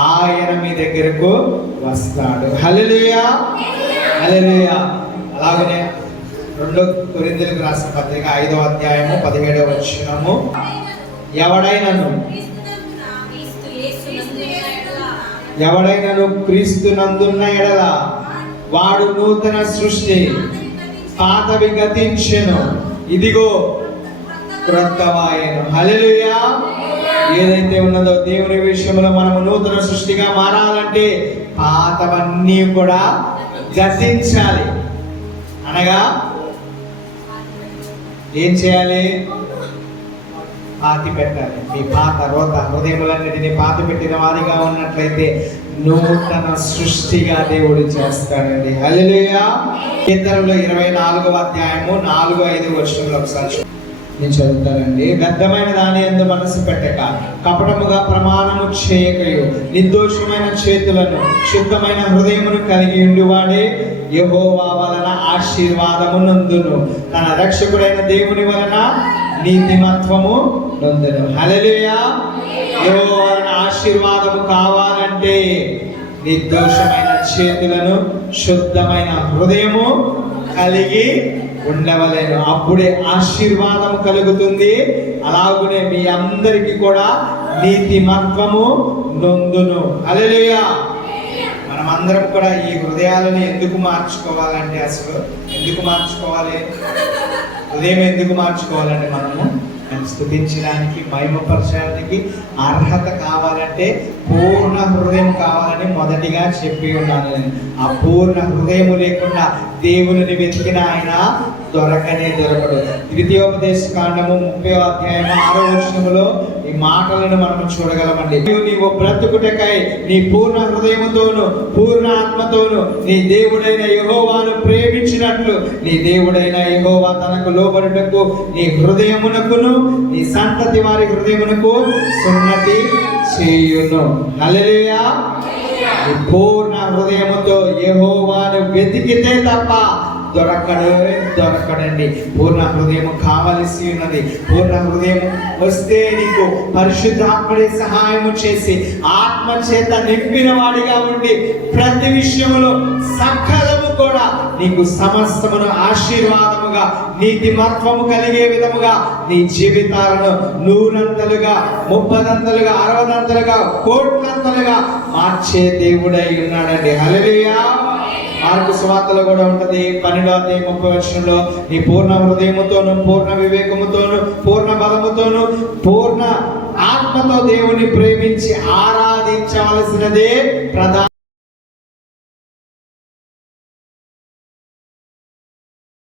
ఆయన మీ దగ్గరకు వస్తాడు. హల్లెలూయా, హల్లెలూయా. అలాగనే 2 కొరింథీయులకు రాసిన పత్రిక 5వ అధ్యాయము 17వ వచనము, ఎవడైనను క్రీస్తునందున్న ఎడల వాడు నూతన సృష్టి, పాతవి గతించెను, ఇదిగో క్రొత్తవాయెను. హల్లెలూయా. ఏదైతే ఉన్నదో దేవుని విషయంలో మనము నూతన సృష్టిగా మారాలంటే పాతవన్నీ కూడా గతించాలి. అనగా ఏం చేయాలి? పాతి పెట్టాలి. మీ పాత రోత హృదయములన్నిటిని పాతి పెట్టిన వారిగా ఉన్నట్లయితే నూతన సృష్టిగా దేవుడు చేస్తాడండి. హల్లెలూయా. కీర్తనలు 24వ అధ్యాయము 4-5 వచనంలో ఒకసారి నేను చదువుతానండి. వ్యర్థమైన దాని యందు మనసు పెట్టక, కపటముగా ప్రమాణము చేయకయు, నిర్దోషమైన చేతులను శుద్ధమైన హృదయమును కలిగి ఉండువాడే యెహోవా వలన ఆశీర్వాదము నందును, తన రక్షకుడైన దేవుని వలన నీతిమత్వము నొందును. హల్లెలూయా. యెహోవా వలన ఆశీర్వాదము కావాలంటే నిర్దోషమైన చేతులను శుద్ధమైన హృదయము కలిగి ఉండవలేను. అప్పుడే ఆశీర్వాదం కలుగుతుంది. అలాగునే మీ అందరికీ కూడా నీతిమత్వము నొందును. హల్లెలూయా. మనం అందరం కూడా ఈ హృదయాలను ఎందుకు మార్చుకోవాలంటే, అసలు ఎందుకు మార్చుకోవాలి? హృదయం ఎందుకు మార్చుకోవాలంటే, మనము స్తుతించడానికి, మహిమపరచడానికి అర్హత కావాలంటే పూర్ణ హృదయం కావాలని మొదటిగా చెప్పి ఉన్నాను. ఆ పూర్ణ హృదయం లేకుండా దేవుని వెతికిన ఆయన దొరకడు. ద్వితీయోపదేశ కాండము 30వ అధ్యాయం 6వ వచనములో ఈ మాటలను మనం చూడగలమండి. నీవు బ్రతుకుటకై నీ పూర్ణ హృదయముతోను పూర్ణ ఆత్మతోను నీ దేవుడైన యెహోవాను ప్రేమించినట్లు నీ దేవుడైన యెహోవా తనకు లోబడుటకు నీ హృదయమునకును నీ సంతతి వారి హృదయమునకు సున్నతి చేయును. హల్లెలూయా. పూర్ణ హృదయముతో యెహోవాను వెతికితే తప్ప దొరకడండి. పూర్ణ హృదయం కావలసి ఉన్నది. పూర్ణ హృదయం వస్తే నీకు పరిశుద్ధాత్ముడే సహాయము చేసి ఆత్మ చేత నింపిన వాడిగా ఉండి ప్రతి విషయంలో సకలము కూడా నీకు సమస్తమును ఆశీర్వాదముగా నీతిమత్వము కలిగే విధముగా నీ జీవితాలను 100ంతలుగా 30ంతలుగా 60ంతలుగా కోట్లంతలుగా మార్చే దేవుడై ఉన్నాడండి. హల్లెలూయా. మార్కు సువార్తలో కూడా ఉంటది 12:30 నీ పూర్ణ హృదయముతోను, పూర్ణ వివేకముతోను, పూర్ణ బలముతోను, పూర్ణ ఆత్మతో దేవుని ప్రేమించి ఆరాధించవలసినదే ప్రధాన